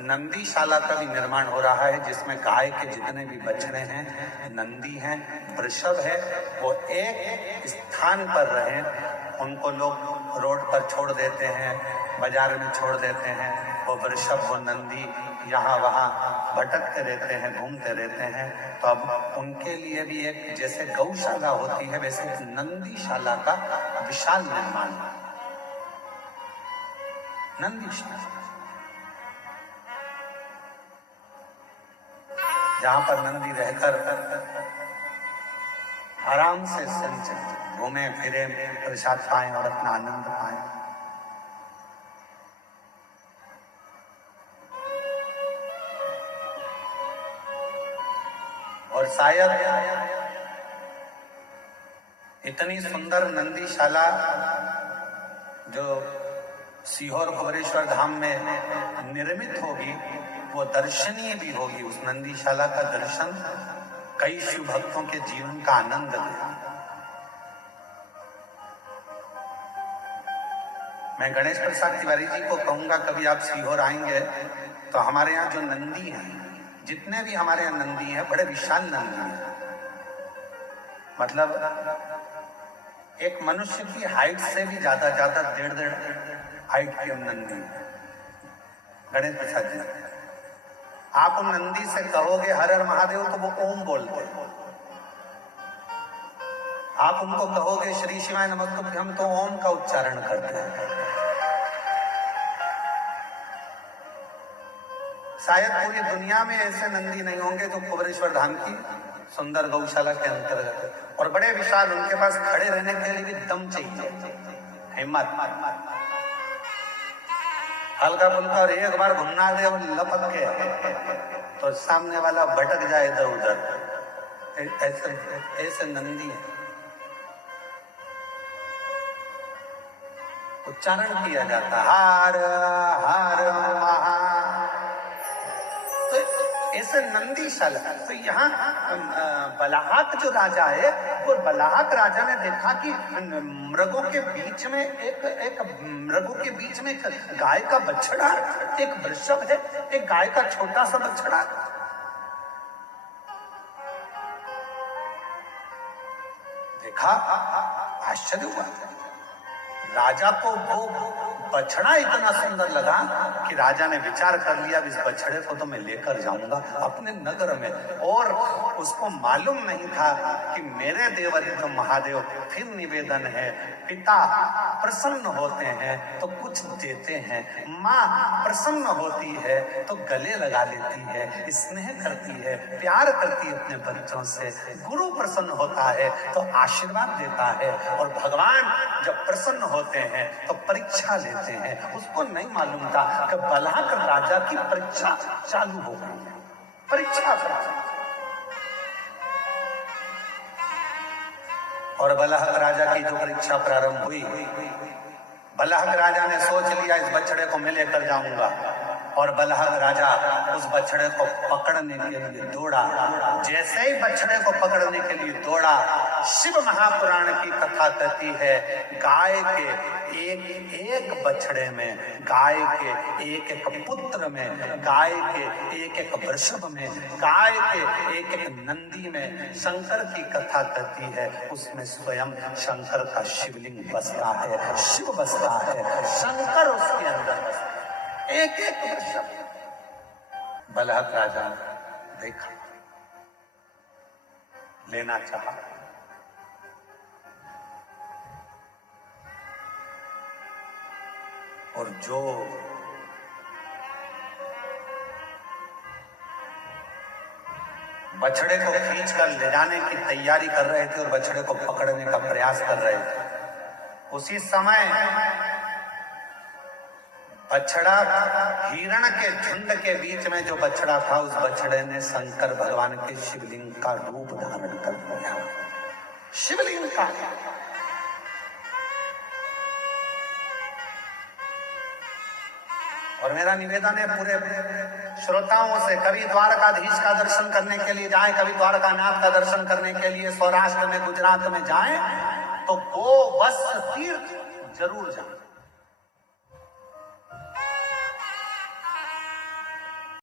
नंदीशाला का भी निर्माण हो रहा है, जिसमें गाय के जितने भी बछड़े हैं, नंदी हैं, वृषभ है, वो एक स्थान पर रहे। उनको लोग रोड पर छोड़ देते हैं, बाजार में छोड़ देते हैं, वो वृषभ वो नंदी यहाँ वहाँ भटकते रहते हैं, घूमते रहते हैं। तो अब उनके लिए भी एक जैसे गौशाला होती है वैसे एक नंदीशाला का विशाल निर्माण, नंदीशाला, जहां पर नंदी रहकर आराम से संचरित घूमे फिरे, प्रसाद पाएं और अपना आनंद पाएं। और शायद इतनी सुंदर नंदीशाला जो सीहोर कुबेरेश्वर धाम में निर्मित होगी वो दर्शनीय भी होगी। उस नंदीशाला का दर्शन कई शिव भक्तों के जीवन का आनंद ले। मैं गणेश प्रसाद तिवारी जी को कहूंगा कभी आप सीहोर आएंगे तो हमारे यहाँ जो नंदी हैं, जितने भी हमारे यहाँ नंदी हैं, बड़े विशाल नंदी हैं, मतलब एक मनुष्य की हाइट से भी ज्यादा 1.5 हाइट के नंदी है। गणेश प्रसाद जी, आप उन नंदी से कहोगे हर हर महादेव तो वो ओम बोलते हैं। आप उनको कहोगे श्री शिवाय नमस्तुभ्यम तो ओम का उच्चारण करते हैं। शायद पूरी दुनिया में ऐसे नंदी नहीं होंगे जो कुबेरेश्वर धाम की सुंदर गौशाला के अंतर्गत है। और बड़े विशाल, उनके पास खड़े रहने के लिए भी दम चाहिए, हिम्मत, हल्का फुल्का, और एक बार घुमना दे और लपक के तो सामने वाला भटक जाए इधर उधर। ऐसे ऐसे नंदी है। उच्चारण किया जाता हार हार महा, ऐसे नंदीशाला। तो यहाँ बलाहक जो राजा है, वो बलाहक राजा ने देखा कि मृगों के बीच में एक मृगों के बीच में एक गाय का बछड़ा, एक वृषभ है, एक गाय का छोटा सा बछड़ा। देखा, आश्चर्य हुआ। राजा को वो बछड़ा इतना सुंदर लगा कि राजा ने विचार कर लिया इस बछड़े को तो मैं लेकर जाऊंगा अपने नगर में। और उसको मालूम नहीं था कि मेरे देवरित महादेव फिर निवेदन है, पिता प्रसन्न होते हैं तो कुछ देते हैं, माँ प्रसन्न होती है तो गले लगा लेती है, स्नेह करती है, प्यार करती है अपने बच्चों से, गुरु प्रसन्न होता है तो आशीर्वाद देता है, और भगवान जब प्रसन्न होते हैं तो परीक्षा लेते हैं। उसको नहीं मालूम था कि बलाहक राजा की परीक्षा चालू हो गई। परीक्षा और बलाहक राजा की जो परीक्षा प्रारंभ हुई, बलाहक राजा ने सोच लिया इस बछड़े को मैं लेकर जाऊंगा और बलहक राजा उस बछड़े को पकड़ने के लिए दौड़ा। जैसे ही बछड़े को पकड़ने के लिए दौड़ा, शिव महापुराण की कथा कहती है गाय के एक एक बछड़े में, गाय के एक एक पुत्र में, गाय के एक एक वृषभ में, गाय के एक एक नंदी में शंकर की कथा कहती है। उसमें स्वयं शंकर का शिवलिंग बसता है, शिव बसता है, शंकर उसके अंदर बसता है। एक एक वृषभ। बलहक राजा ने देखा, लेना चाहा, और जो बछड़े को खींचकर ले जाने की तैयारी कर रहे थे और बछड़े को पकड़ने का प्रयास कर रहे थे, उसी समय बछड़ा, हिरण के झुंड के बीच में जो बछड़ा था, उस बछड़े ने शंकर भगवान के शिवलिंग का रूप धारण कर लिया। शिवलिंग का। और मेरा निवेदन है पूरे श्रोताओं से, कभी द्वारकाधीश का दर्शन करने के लिए जाएं, कभी द्वारकानाथ का दर्शन करने के लिए सौराष्ट्र में, गुजरात में जाएं, तो गोवत्स तीर्थ जरूर जाएं।